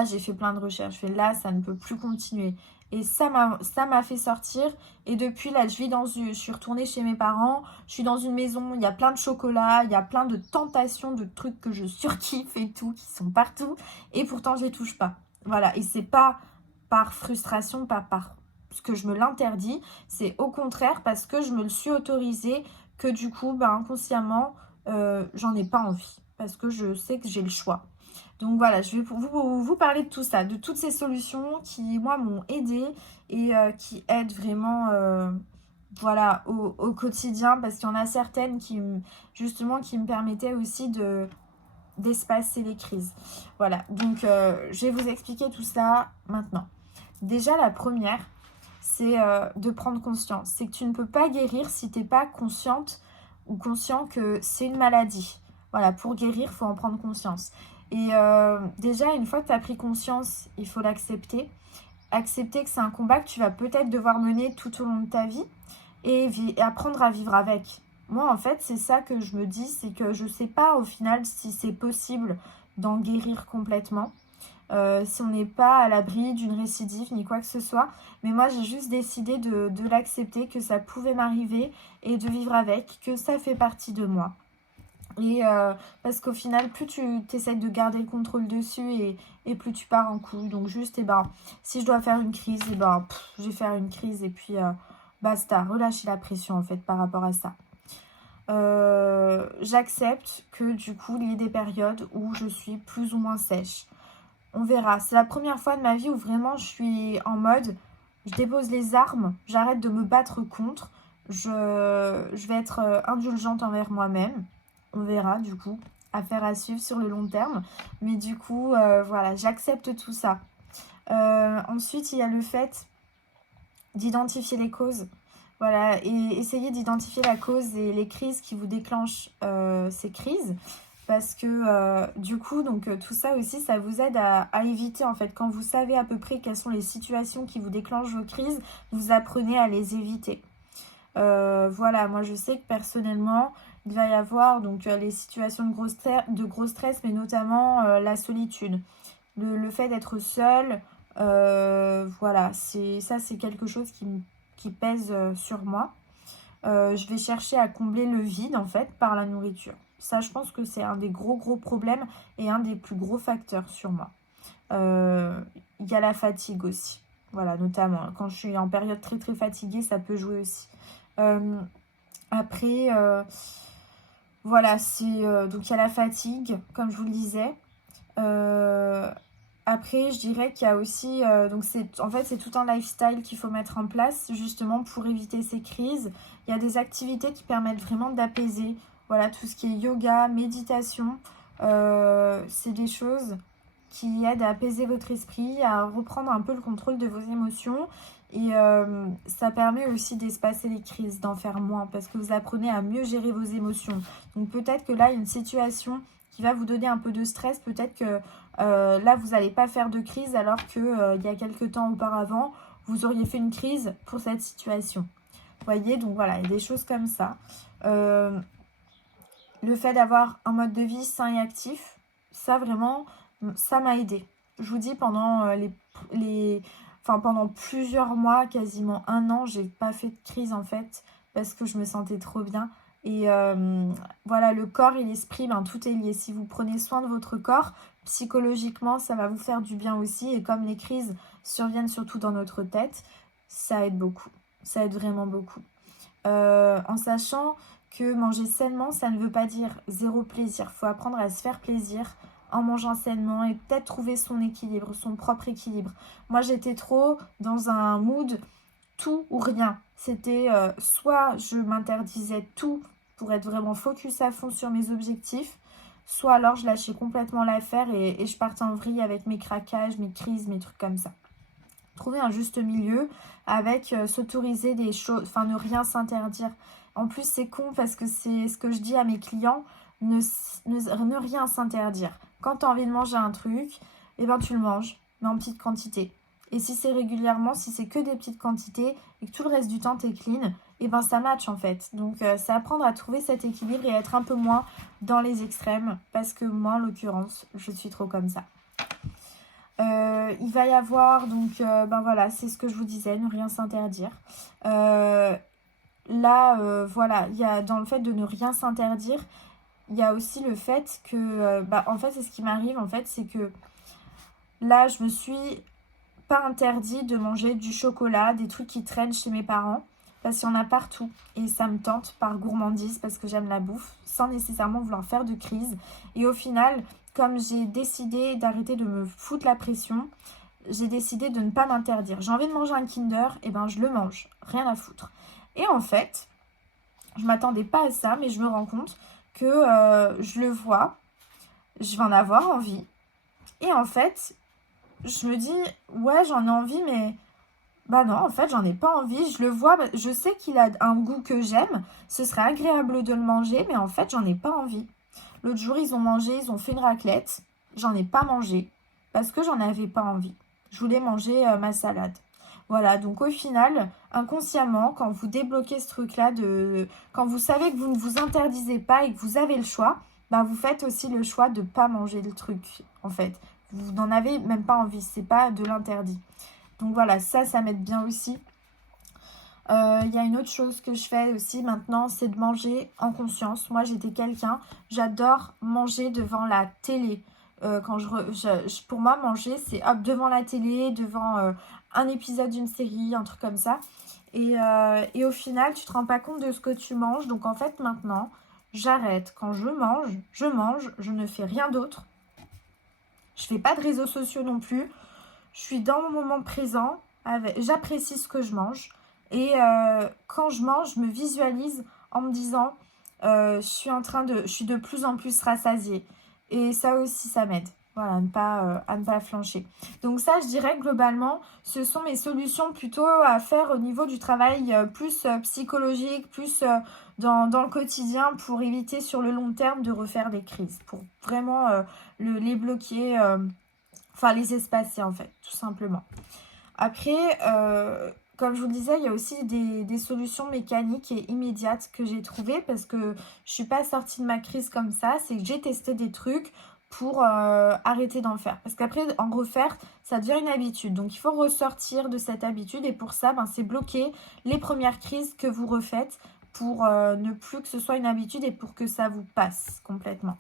j'ai fait plein de recherches. Là, ça ne peut plus continuer. Et ça m'a fait sortir. Et depuis, là, je suis retournée chez mes parents. Je suis dans une maison, il y a plein de chocolat, il y a plein de tentations, de trucs que je surkiffe et tout, qui sont partout. Et pourtant, je les touche pas. Voilà, et c'est pas par frustration, pas parce que je me l'interdis. C'est au contraire parce que je me le suis autorisé que du coup, inconsciemment, j'en ai pas envie parce que je sais que j'ai le choix. Donc voilà, je vais vous parler de tout ça, de toutes ces solutions qui, moi, m'ont aidée et qui aident vraiment voilà, au quotidien parce qu'il y en a certaines justement, qui me permettaient aussi d'espacer les crises. Voilà, donc je vais vous expliquer tout ça maintenant. Déjà, la première, c'est de prendre conscience. C'est que tu ne peux pas guérir si tu n'es pas consciente ou conscient que c'est une maladie. Voilà, pour guérir, il faut en prendre conscience. Et déjà, une fois que tu as pris conscience, il faut l'accepter. Accepter que c'est un combat que tu vas peut-être devoir mener tout au long de ta vie et apprendre à vivre avec. Moi, en fait, c'est ça que je me dis, c'est que je ne sais pas au final si c'est possible d'en guérir complètement. Si on n'est pas à l'abri d'une récidive ni quoi que ce soit. Mais moi, j'ai juste décidé de l'accepter, que ça pouvait m'arriver et de vivre avec, que ça fait partie de moi. Et parce qu'au final, plus tu essaies de garder le contrôle dessus et plus tu pars en couille. Donc juste, si je dois faire une crise, je vais faire une crise et puis basta, relâcher la pression en fait par rapport à ça. J'accepte que du coup, il y ait des périodes où je suis plus ou moins sèche. On verra. C'est la première fois de ma vie où vraiment je suis en mode, je dépose les armes, j'arrête de me battre contre, je vais être indulgente envers moi-même. On verra du coup, affaire à suivre sur le long terme. Mais du coup, voilà, j'accepte tout ça. Ensuite, il y a le fait d'identifier les causes. Voilà, et essayez d'identifier la cause et les crises qui vous déclenchent ces crises. Parce que du coup, donc tout ça aussi, ça vous aide à éviter en fait. Quand vous savez à peu près quelles sont les situations qui vous déclenchent vos crises, vous apprenez à les éviter. Voilà, moi je sais que personnellement, il va y avoir donc les situations de gros stress, mais notamment la solitude. Le fait d'être seul, voilà, c'est quelque chose qui pèse sur moi. Je vais chercher à combler le vide en fait par la nourriture. Ça, je pense que c'est un des gros problèmes et un des plus gros facteurs sur moi. Il y a la fatigue aussi. Voilà, notamment. Quand je suis en période très fatiguée, ça peut jouer aussi. Euh, après, voilà, donc il y a la fatigue, comme je vous le disais. Euh, Après, je dirais qu'il y a aussi, donc en fait, c'est tout un lifestyle qu'il faut mettre en place justement pour éviter ces crises. Il y a des activités qui permettent vraiment d'apaiser. Voilà, tout ce qui est yoga, méditation, c'est des choses qui aident à apaiser votre esprit, à reprendre un peu le contrôle de vos émotions. Et ça permet aussi d'espacer les crises, d'en faire moins, parce que vous apprenez à mieux gérer vos émotions. Donc peut-être que là, il y a une situation qui va vous donner un peu de stress, peut-être que là, vous n'allez pas faire de crise alors que il y a quelques temps auparavant, vous auriez fait une crise pour cette situation. Vous voyez, donc voilà, il y a des choses comme ça. Le fait d'avoir un mode de vie sain et actif, ça vraiment, ça m'a aidé. Je vous dis, pendant pendant plusieurs mois, quasiment un an, j'ai pas fait de crise en fait, parce que je me sentais trop bien. Et voilà, le corps et l'esprit, ben, tout est lié. Si vous prenez soin de votre corps, psychologiquement, ça va vous faire du bien aussi. Et comme les crises surviennent surtout dans notre tête, ça aide beaucoup. Ça aide vraiment beaucoup. En sachant que manger sainement, ça ne veut pas dire zéro plaisir. Il faut apprendre à se faire plaisir en mangeant sainement et peut-être trouver son équilibre, son propre équilibre. Moi, j'étais trop dans un mood tout ou rien. C'était soit je m'interdisais tout pour être vraiment focus à fond sur mes objectifs, soit alors je lâchais complètement l'affaire et je partais en vrille avec mes craquages, mes crises, mes trucs comme ça. Trouver un juste milieu avec s'autoriser des choses, enfin ne rien s'interdire. En plus, c'est con parce que c'est ce que je dis à mes clients, ne rien s'interdire. Quand tu as envie de manger un truc, eh ben tu le manges, mais en petite quantité. Et si c'est régulièrement, si c'est que des petites quantités et que tout le reste du temps t'es clean, eh ben ça match en fait. Donc c'est apprendre à trouver cet équilibre et être un peu moins dans les extrêmes parce que moi en l'occurrence, je suis trop comme ça. Il va y avoir, donc, ben voilà, c'est ce que je vous disais, ne rien s'interdire. Voilà, il y a dans le fait de ne rien s'interdire, il y a aussi le fait que, en fait, c'est ce qui m'arrive, en fait, c'est que là, je me suis pas interdit de manger du chocolat, des trucs qui traînent chez mes parents, parce qu'il y en a partout. Et ça me tente par gourmandise, parce que j'aime la bouffe, sans nécessairement vouloir faire de crise. Et au final, comme j'ai décidé d'arrêter de me foutre la pression, j'ai décidé de ne pas m'interdire. J'ai envie de manger un Kinder, et ben je le mange, rien à foutre. Et en fait, je m'attendais pas à ça, mais je me rends compte que je le vois, je vais en avoir envie. Et en fait, je me dis, ouais, j'en ai envie, mais bah non, en fait, j'en ai pas envie. Je le vois, je sais qu'il a un goût que j'aime. Ce serait agréable de le manger, mais en fait, j'en ai pas envie. L'autre jour, ils ont fait une raclette. J'en ai pas mangé parce que j'en avais pas envie. Je voulais manger ma salade. Voilà, donc au final, inconsciemment, quand vous débloquez ce truc-là, quand vous savez que vous ne vous interdisez pas et que vous avez le choix, bah vous faites aussi le choix de ne pas manger le truc, en fait. Vous n'en avez même pas envie, c'est pas de l'interdit. Donc voilà, ça m'aide bien aussi. Il y a une autre chose que je fais aussi maintenant, c'est de manger en conscience. Moi, j'étais quelqu'un, j'adore manger devant la télé. Pour moi, manger, c'est hop, devant la télé, devant un épisode d'une série, un truc comme ça. Et au final, tu te rends pas compte de ce que tu manges. Donc en fait, maintenant, j'arrête. Quand je mange, je ne fais rien d'autre. Je fais pas de réseaux sociaux non plus. Je suis dans mon moment présent, j'apprécie ce que je mange. Et quand je mange, je me visualise en me disant je suis de plus en plus rassasiée. Et ça aussi, ça m'aide. Voilà, à ne pas flancher. Donc ça, je dirais globalement, ce sont mes solutions plutôt à faire au niveau du travail plus psychologique, plus dans le quotidien pour éviter sur le long terme de refaire des crises, pour vraiment les bloquer, enfin les espacer en fait, tout simplement. Après, comme je vous le disais, il y a aussi des solutions mécaniques et immédiates que j'ai trouvées parce que je ne suis pas sortie de ma crise comme ça. C'est que j'ai testé des trucs pour arrêter d'en faire. Parce qu'après, en refaire, ça devient une habitude. Donc, il faut ressortir de cette habitude. Et pour ça, ben, c'est bloquer les premières crises que vous refaites pour ne plus que ce soit une habitude et pour que ça vous passe complètement.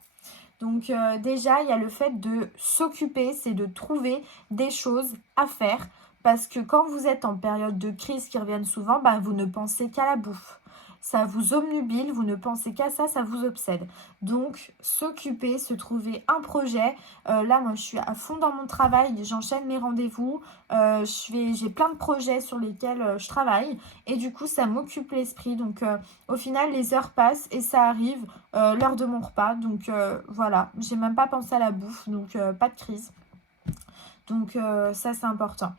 Donc déjà, il y a le fait de s'occuper, c'est de trouver des choses à faire. Parce que quand vous êtes en période de crise qui reviennent souvent, bah, vous ne pensez qu'à la bouffe. Ça vous obnubile, vous ne pensez qu'à ça, ça vous obsède. Donc, s'occuper, se trouver un projet. Là, moi, je suis à fond dans mon travail, j'enchaîne mes rendez-vous. J'ai plein de projets sur lesquels je travaille. Et du coup, ça m'occupe l'esprit. Donc, au final, les heures passent et ça arrive l'heure de mon repas. Donc, voilà, j'ai même pas pensé à la bouffe. Donc, pas de crise. Donc, ça, c'est important.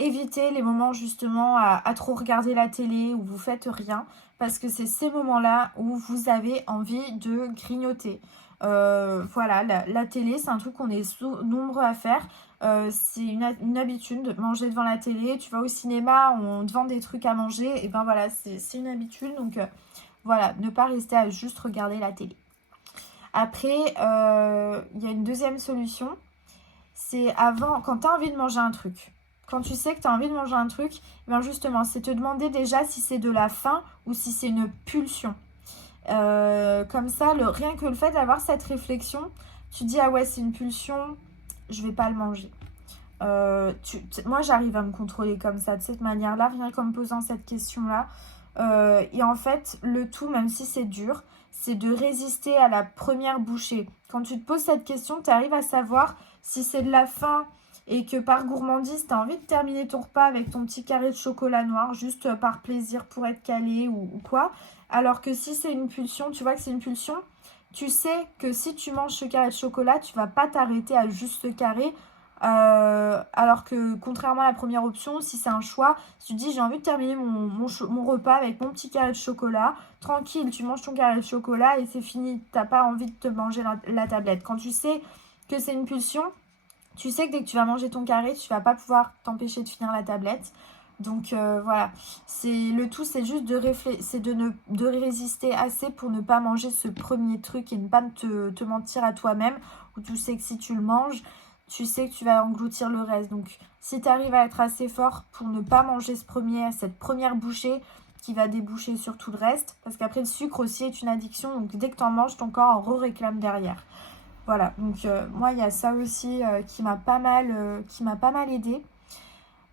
Évitez les moments justement à trop regarder la télé où vous faites rien parce que c'est ces moments-là où vous avez envie de grignoter. Voilà, la télé, c'est un truc qu'on est nombreux à faire. C'est une habitude de manger devant la télé. Tu vas au cinéma, on te vend des trucs à manger. Et ben voilà, c'est une habitude. Donc voilà, ne pas rester à juste regarder la télé. Après, il y a une deuxième solution. C'est avant, quand tu as envie de manger un truc. Quand tu sais que tu as envie de manger un truc, ben justement, c'est te demander déjà si c'est de la faim ou si c'est une pulsion. Comme ça, rien que le fait d'avoir cette réflexion, tu dis ah ouais, c'est une pulsion, je vais pas le manger. Moi, j'arrive à me contrôler comme ça, de cette manière-là, rien qu'en me posant cette question-là. Et en fait, le tout, même si c'est dur, c'est de résister à la première bouchée. Quand tu te poses cette question, tu arrives à savoir si c'est de la faim et que par gourmandise, tu as envie de terminer ton repas avec ton petit carré de chocolat noir, juste par plaisir pour être calé ou quoi. Alors que si c'est une pulsion, tu vois que c'est une pulsion, tu sais que si tu manges ce carré de chocolat, tu vas pas t'arrêter à juste ce carré. Alors que contrairement à la première option, si c'est un choix, si tu dis j'ai envie de terminer mon repas avec mon petit carré de chocolat, tranquille, tu manges ton carré de chocolat et c'est fini, t'as pas envie de te manger la tablette. Quand tu sais que c'est une pulsion, tu sais que dès que tu vas manger ton carré, tu vas pas pouvoir t'empêcher de finir la tablette. Donc voilà, le tout, c'est juste de résister assez pour ne pas manger ce premier truc et ne pas te mentir à toi-même, où tu sais que si tu le manges, tu sais que tu vas engloutir le reste. Donc si tu arrives à être assez fort pour ne pas manger cette première bouchée qui va déboucher sur tout le reste, parce qu'après le sucre aussi est une addiction, donc dès que tu en manges, ton corps en réclame derrière. Voilà, donc moi il y a ça aussi qui m'a pas mal aidé.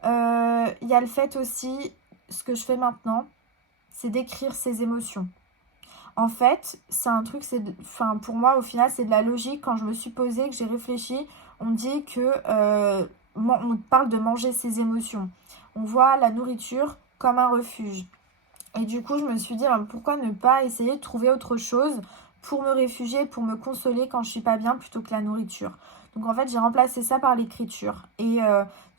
Il y a le fait aussi, ce que je fais maintenant, c'est d'écrire ses émotions. En fait, c'est un truc, pour moi, au final, c'est de la logique. Quand je me suis posée, que j'ai réfléchi, on dit que on parle de manger ses émotions. On voit la nourriture comme un refuge. Et du coup, je me suis dit, pourquoi ne pas essayer de trouver autre chose pour me réfugier, pour me consoler quand je suis pas bien, plutôt que la nourriture. Donc en fait, j'ai remplacé ça par l'écriture. Et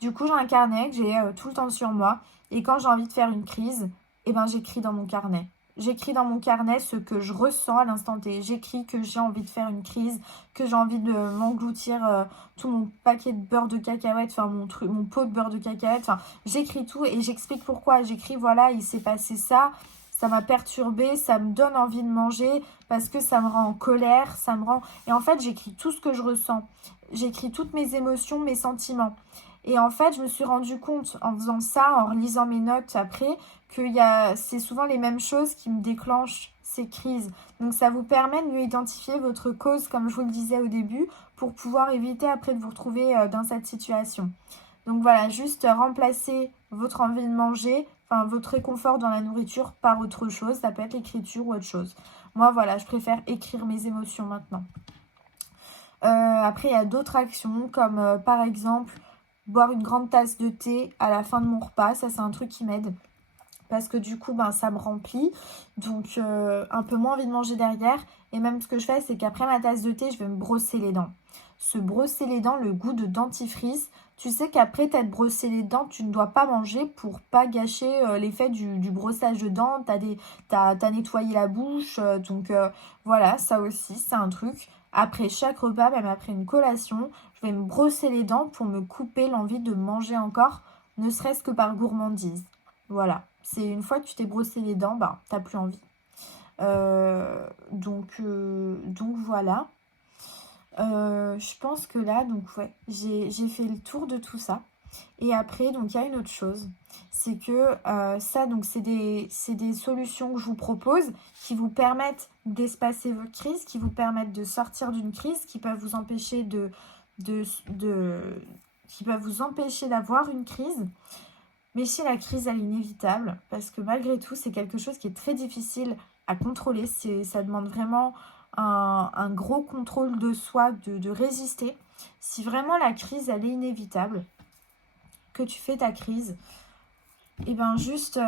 du coup, j'ai un carnet que j'ai tout le temps sur moi. Et quand j'ai envie de faire une crise, eh ben, j'écris dans mon carnet. J'écris dans mon carnet ce que je ressens à l'instant T. J'écris que j'ai envie de faire une crise, que j'ai envie de m'engloutir tout mon paquet de beurre de cacahuète, enfin mon pot de beurre de cacahuète. Enfin, j'écris tout et j'explique pourquoi. J'écris, voilà, il s'est passé ça, ça m'a perturbée, ça me donne envie de manger parce que ça me rend en colère, ça me rend... Et en fait, j'écris tout ce que je ressens. J'écris toutes mes émotions, mes sentiments. Et en fait, je me suis rendu compte en faisant ça, en relisant mes notes après, que c'est souvent les mêmes choses qui me déclenchent ces crises. Donc ça vous permet de mieux identifier votre cause, comme je vous le disais au début, pour pouvoir éviter après de vous retrouver dans cette situation. Donc voilà, juste remplacer votre envie de manger, enfin votre réconfort dans la nourriture par autre chose. Ça peut être l'écriture ou autre chose. Moi voilà, je préfère écrire mes émotions maintenant. Après, il y a d'autres actions comme par exemple boire une grande tasse de thé à la fin de mon repas. Ça, c'est un truc qui m'aide parce que du coup, ça me remplit. Donc, un peu moins envie de manger derrière. Et même ce que je fais, c'est qu'après ma tasse de thé, je vais me brosser les dents. Se brosser les dents, le goût de dentifrice. Tu sais qu'après t'être brossé les dents, tu ne dois pas manger pour pas gâcher l'effet du brossage de dents. T'as nettoyé la bouche. Voilà, ça aussi, c'est un truc. Après chaque repas, même après une collation, je vais me brosser les dents pour me couper l'envie de manger encore, ne serait-ce que par gourmandise. Voilà, c'est une fois que tu t'es brossé les dents, bah, t'as plus envie. Donc voilà. Je pense que là, donc ouais, j'ai fait le tour de tout ça. Et après, donc il y a une autre chose, c'est que ça, donc c'est des solutions que je vous propose qui vous permettent d'espacer votre crise, qui vous permettent de sortir d'une crise, qui peuvent vous empêcher qui peuvent vous empêcher d'avoir une crise. Mais si la crise, elle est inévitable, parce que malgré tout, c'est quelque chose qui est très difficile à contrôler. Ça demande vraiment un gros contrôle de soi, de résister. Si vraiment la crise, elle est inévitable, que tu fais ta crise, et ben juste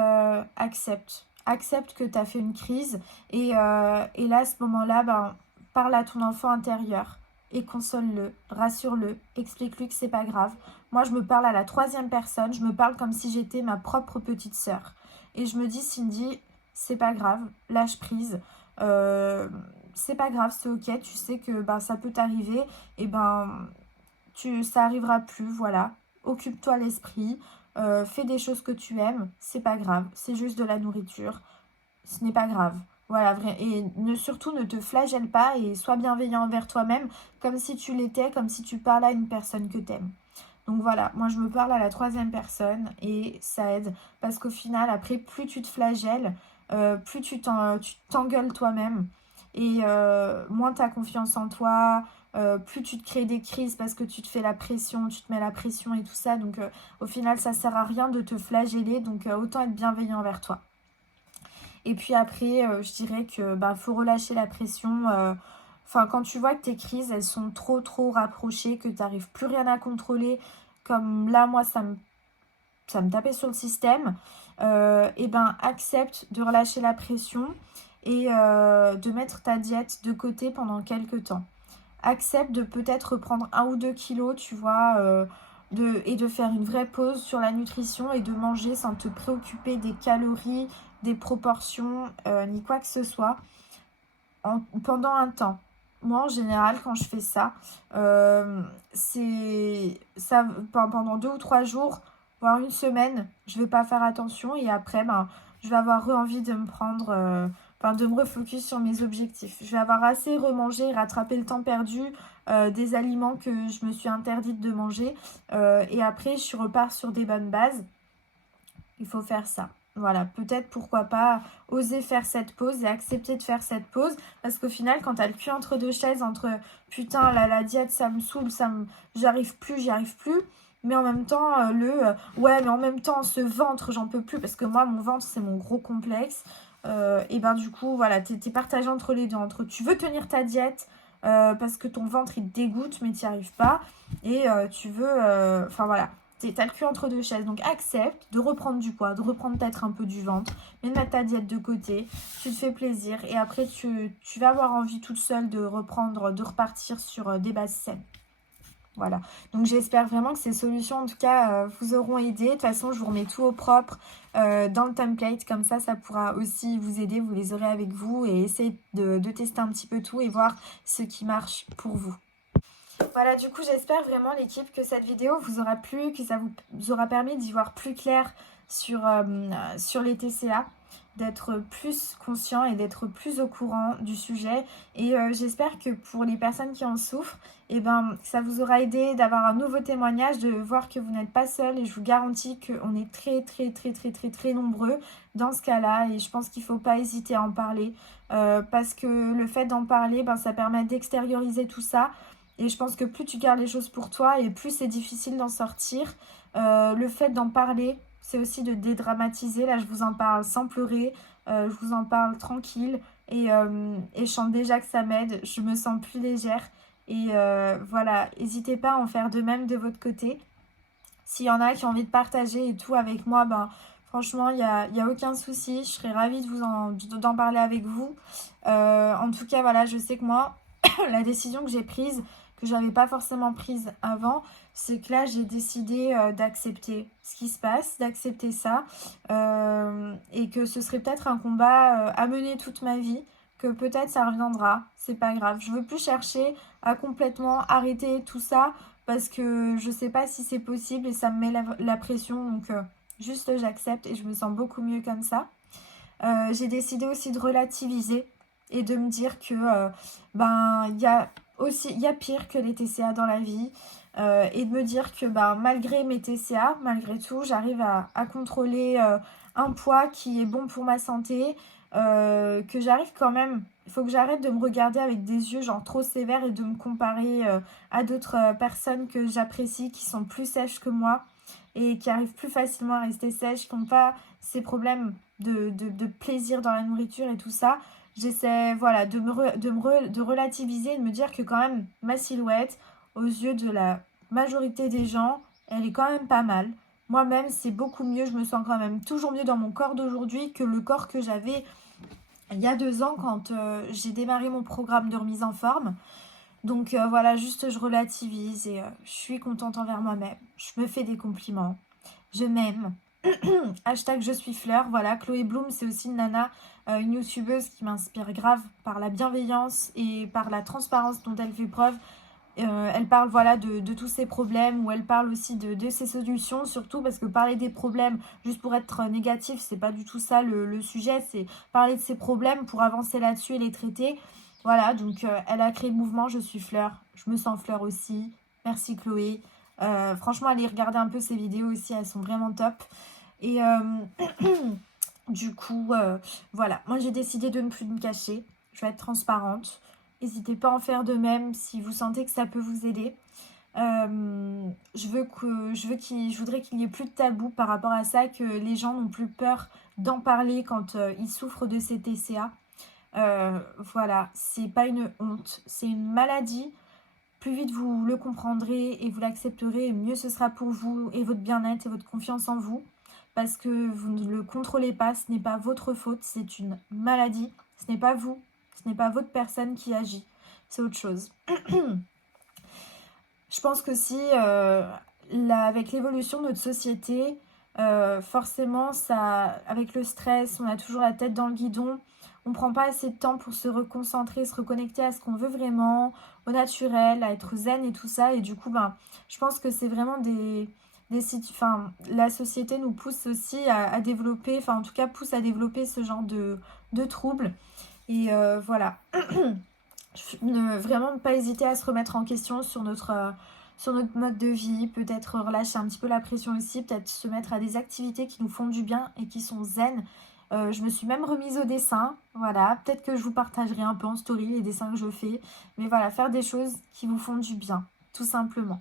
accepte. Accepte que tu as fait une crise. Et là, à ce moment-là, ben, parle à ton enfant intérieur et console-le, rassure-le, explique-lui que c'est pas grave. Moi, je me parle à la 3e personne, je me parle comme si j'étais ma propre petite sœur. Et je me dis, Cindy, c'est pas grave, lâche prise. C'est pas grave, c'est ok, tu sais que ben, ça peut t'arriver, et ben ça arrivera plus, voilà. Occupe-toi l'esprit, fais des choses que tu aimes, c'est pas grave, c'est juste de la nourriture, ce n'est pas grave. Voilà, et surtout ne te flagelle pas et sois bienveillant envers toi-même, comme si tu l'étais, comme si tu parlais à une personne que t'aimes. Donc voilà, moi je me parle à la 3e personne et ça aide, parce qu'au final, après, plus tu te flagelles, plus tu t'engueules toi-même, et moins tu as confiance en toi, plus tu te crées des crises parce que tu te fais la pression, tu te mets la pression et tout ça. Donc au final, ça sert à rien de te flageller, donc autant être bienveillant envers toi. Et puis après, je dirais que faut relâcher la pression. Enfin, quand tu vois que tes crises, elles sont trop rapprochées, que tu n'arrives plus rien à contrôler, comme là, moi, ça me tapait sur le système, et ben accepte de relâcher la pression et de mettre ta diète de côté pendant quelques temps. Accepte de peut-être reprendre 1 ou 2 kilos, tu vois, et de faire une vraie pause sur la nutrition et de manger sans te préoccuper des calories, des proportions, ni quoi que ce soit, pendant un temps. Moi, en général, quand je fais ça, c'est ça pendant 2 ou 3 jours, voire une semaine, je vais pas faire attention et après, je vais avoir envie de me prendre, de me refocus sur mes objectifs. Je vais avoir assez remangé, rattrapé le temps perdu des aliments que je me suis interdite de manger, et après, je repars sur des bonnes bases. Il faut faire ça. Voilà, peut-être pourquoi pas oser faire cette pause et accepter de faire cette pause, parce qu'au final, quand t'as le cul entre deux chaises, entre putain, la diète ça me saoule, j'y arrive plus, mais en même temps, ouais, mais en même temps, ce ventre, j'en peux plus, parce que moi, mon ventre, c'est mon gros complexe, et ben du coup, voilà, t'es partagé entre les deux, entre tu veux tenir ta diète, parce que ton ventre il te dégoûte, mais t'y arrives pas, et tu veux, enfin voilà. T'as le cul entre deux chaises, donc accepte de reprendre du poids, de reprendre peut-être un peu du ventre, mais de mettre ta diète de côté, tu te fais plaisir et après tu vas avoir envie toute seule de reprendre, de repartir sur des bases saines. Voilà, donc j'espère vraiment que ces solutions en tout cas vous auront aidé. De toute façon, je vous remets tout au propre dans le template, comme ça pourra aussi vous aider, vous les aurez avec vous et essayez de tester un petit peu tout et voir ce qui marche pour vous. Voilà, du coup, j'espère vraiment, l'équipe, que cette vidéo vous aura plu, que ça vous aura permis d'y voir plus clair sur les TCA, d'être plus conscient et d'être plus au courant du sujet. Et j'espère que pour les personnes qui en souffrent, ça vous aura aidé d'avoir un nouveau témoignage, de voir que vous n'êtes pas seul. Et je vous garantis qu'on est très nombreux dans ce cas-là. Et je pense qu'il ne faut pas hésiter à en parler, parce que le fait d'en parler, ça permet d'extérioriser tout ça. Et je pense que plus tu gardes les choses pour toi et plus c'est difficile d'en sortir. Le fait d'en parler, c'est aussi de dédramatiser. Là, je vous en parle sans pleurer. Je vous en parle tranquille. Et je sens déjà que ça m'aide. Je me sens plus légère. Et voilà, n'hésitez pas à en faire de même de votre côté. S'il y en a qui ont envie de partager et tout avec moi, Franchement, y a aucun souci. Je serais ravie d'en parler avec vous. En tout cas, voilà, je sais que moi, la décision que j'ai prise, que je n'avais pas forcément prise avant, c'est que là, j'ai décidé d'accepter ce qui se passe, d'accepter ça. Et que ce serait peut-être un combat à mener toute ma vie. Que peut-être ça reviendra. C'est pas grave. Je veux plus chercher à complètement arrêter tout ça parce que je sais pas si c'est possible et ça me met la pression. Donc, juste j'accepte et je me sens beaucoup mieux comme ça. J'ai décidé aussi de relativiser et de me dire que il y a pire que les TCA dans la vie. Et de me dire que malgré mes TCA, malgré tout, j'arrive à contrôler un poids qui est bon pour ma santé. Que j'arrive quand même, il faut que j'arrête de me regarder avec des yeux genre trop sévères et de me comparer à d'autres personnes que j'apprécie qui sont plus sèches que moi et qui arrivent plus facilement à rester sèches, qui n'ont pas ces problèmes de plaisir dans la nourriture et tout ça. J'essaie voilà, de relativiser et de me dire que quand même ma silhouette, aux yeux de la majorité des gens, elle est quand même pas mal. Moi-même, c'est beaucoup mieux, je me sens quand même toujours mieux dans mon corps d'aujourd'hui que le corps que j'avais il y a 2 ans quand j'ai démarré mon programme de remise en forme. Donc voilà, juste je relativise et je suis contente envers moi-même. Je me fais des compliments. Je m'aime. Hashtag je suis fleur. Voilà, Chloé Bloom, c'est aussi une nana, une youtubeuse qui m'inspire grave par la bienveillance et par la transparence dont elle fait preuve. Elle parle voilà de tous ces problèmes, ou elle parle aussi de ses solutions, surtout parce que parler des problèmes juste pour être négatif, c'est pas du tout ça le sujet, c'est parler de ses problèmes pour avancer là-dessus et les traiter. Voilà, donc elle a créé le mouvement Je suis fleur, je me sens fleur aussi. Merci Chloé. Franchement, allez regarder un peu ses vidéos aussi, elles sont vraiment top. Et du coup, voilà, moi j'ai décidé de ne plus me cacher, je vais être transparente. N'hésitez pas à en faire de même si vous sentez que ça peut vous aider. Je voudrais qu'il n'y ait plus de tabou par rapport à ça, que les gens n'ont plus peur d'en parler quand ils souffrent de ces TCA. Voilà, c'est pas une honte, c'est une maladie. Plus vite vous le comprendrez et vous l'accepterez, mieux ce sera pour vous et votre bien-être et votre confiance en vous. Parce que vous ne le contrôlez pas, ce n'est pas votre faute, c'est une maladie, ce n'est pas vous. Ce n'est pas votre personne qui agit, c'est autre chose. Je pense que si, avec l'évolution de notre société, forcément, avec le stress, on a toujours la tête dans le guidon, on ne prend pas assez de temps pour se reconcentrer, se reconnecter à ce qu'on veut vraiment, au naturel, à être zen et tout ça. Et du coup, je pense que c'est vraiment la société nous pousse aussi à développer, en tout cas pousse à développer ce genre de troubles. Et voilà, ne vraiment pas hésiter à se remettre en question sur notre mode de vie, peut-être relâcher un petit peu la pression aussi, peut-être se mettre à des activités qui nous font du bien et qui sont zen. Je me suis même remise au dessin, voilà, peut-être que je vous partagerai un peu en story les dessins que je fais, mais voilà, faire des choses qui vous font du bien, tout simplement,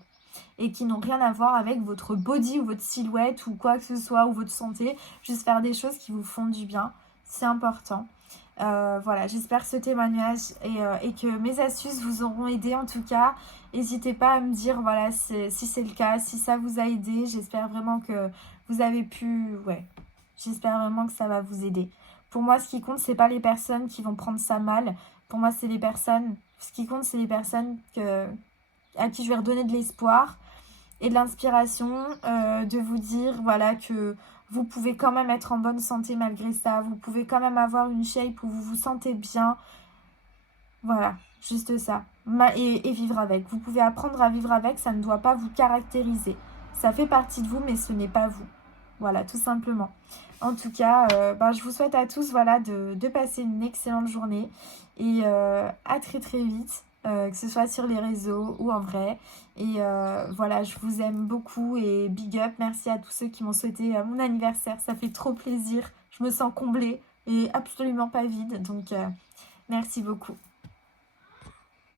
et qui n'ont rien à voir avec votre body ou votre silhouette ou quoi que ce soit, ou votre santé, juste faire des choses qui vous font du bien, c'est important. Voilà, j'espère que ce témoignage et que mes astuces vous auront aidé en tout cas. N'hésitez pas à me dire voilà, si c'est le cas, si ça vous a aidé. J'espère vraiment que vous avez pu... Ouais, j'espère vraiment que ça va vous aider. Pour moi, ce qui compte, c'est pas les personnes qui vont prendre ça mal. Pour moi, c'est les personnes... Ce qui compte, c'est les personnes à qui je vais redonner de l'espoir et de l'inspiration, de vous dire voilà que vous pouvez quand même être en bonne santé malgré ça, vous pouvez quand même avoir une shape où vous vous sentez bien, voilà, juste ça, et vivre avec. Vous pouvez apprendre à vivre avec, ça ne doit pas vous caractériser, ça fait partie de vous mais ce n'est pas vous, voilà, tout simplement. En tout cas, je vous souhaite à tous voilà, de passer une excellente journée et à très très vite. Que ce soit sur les réseaux ou en vrai. Et voilà, je vous aime beaucoup et big up. Merci à tous ceux qui m'ont souhaité mon anniversaire. Ça fait trop plaisir. Je me sens comblée et absolument pas vide. Donc, merci beaucoup.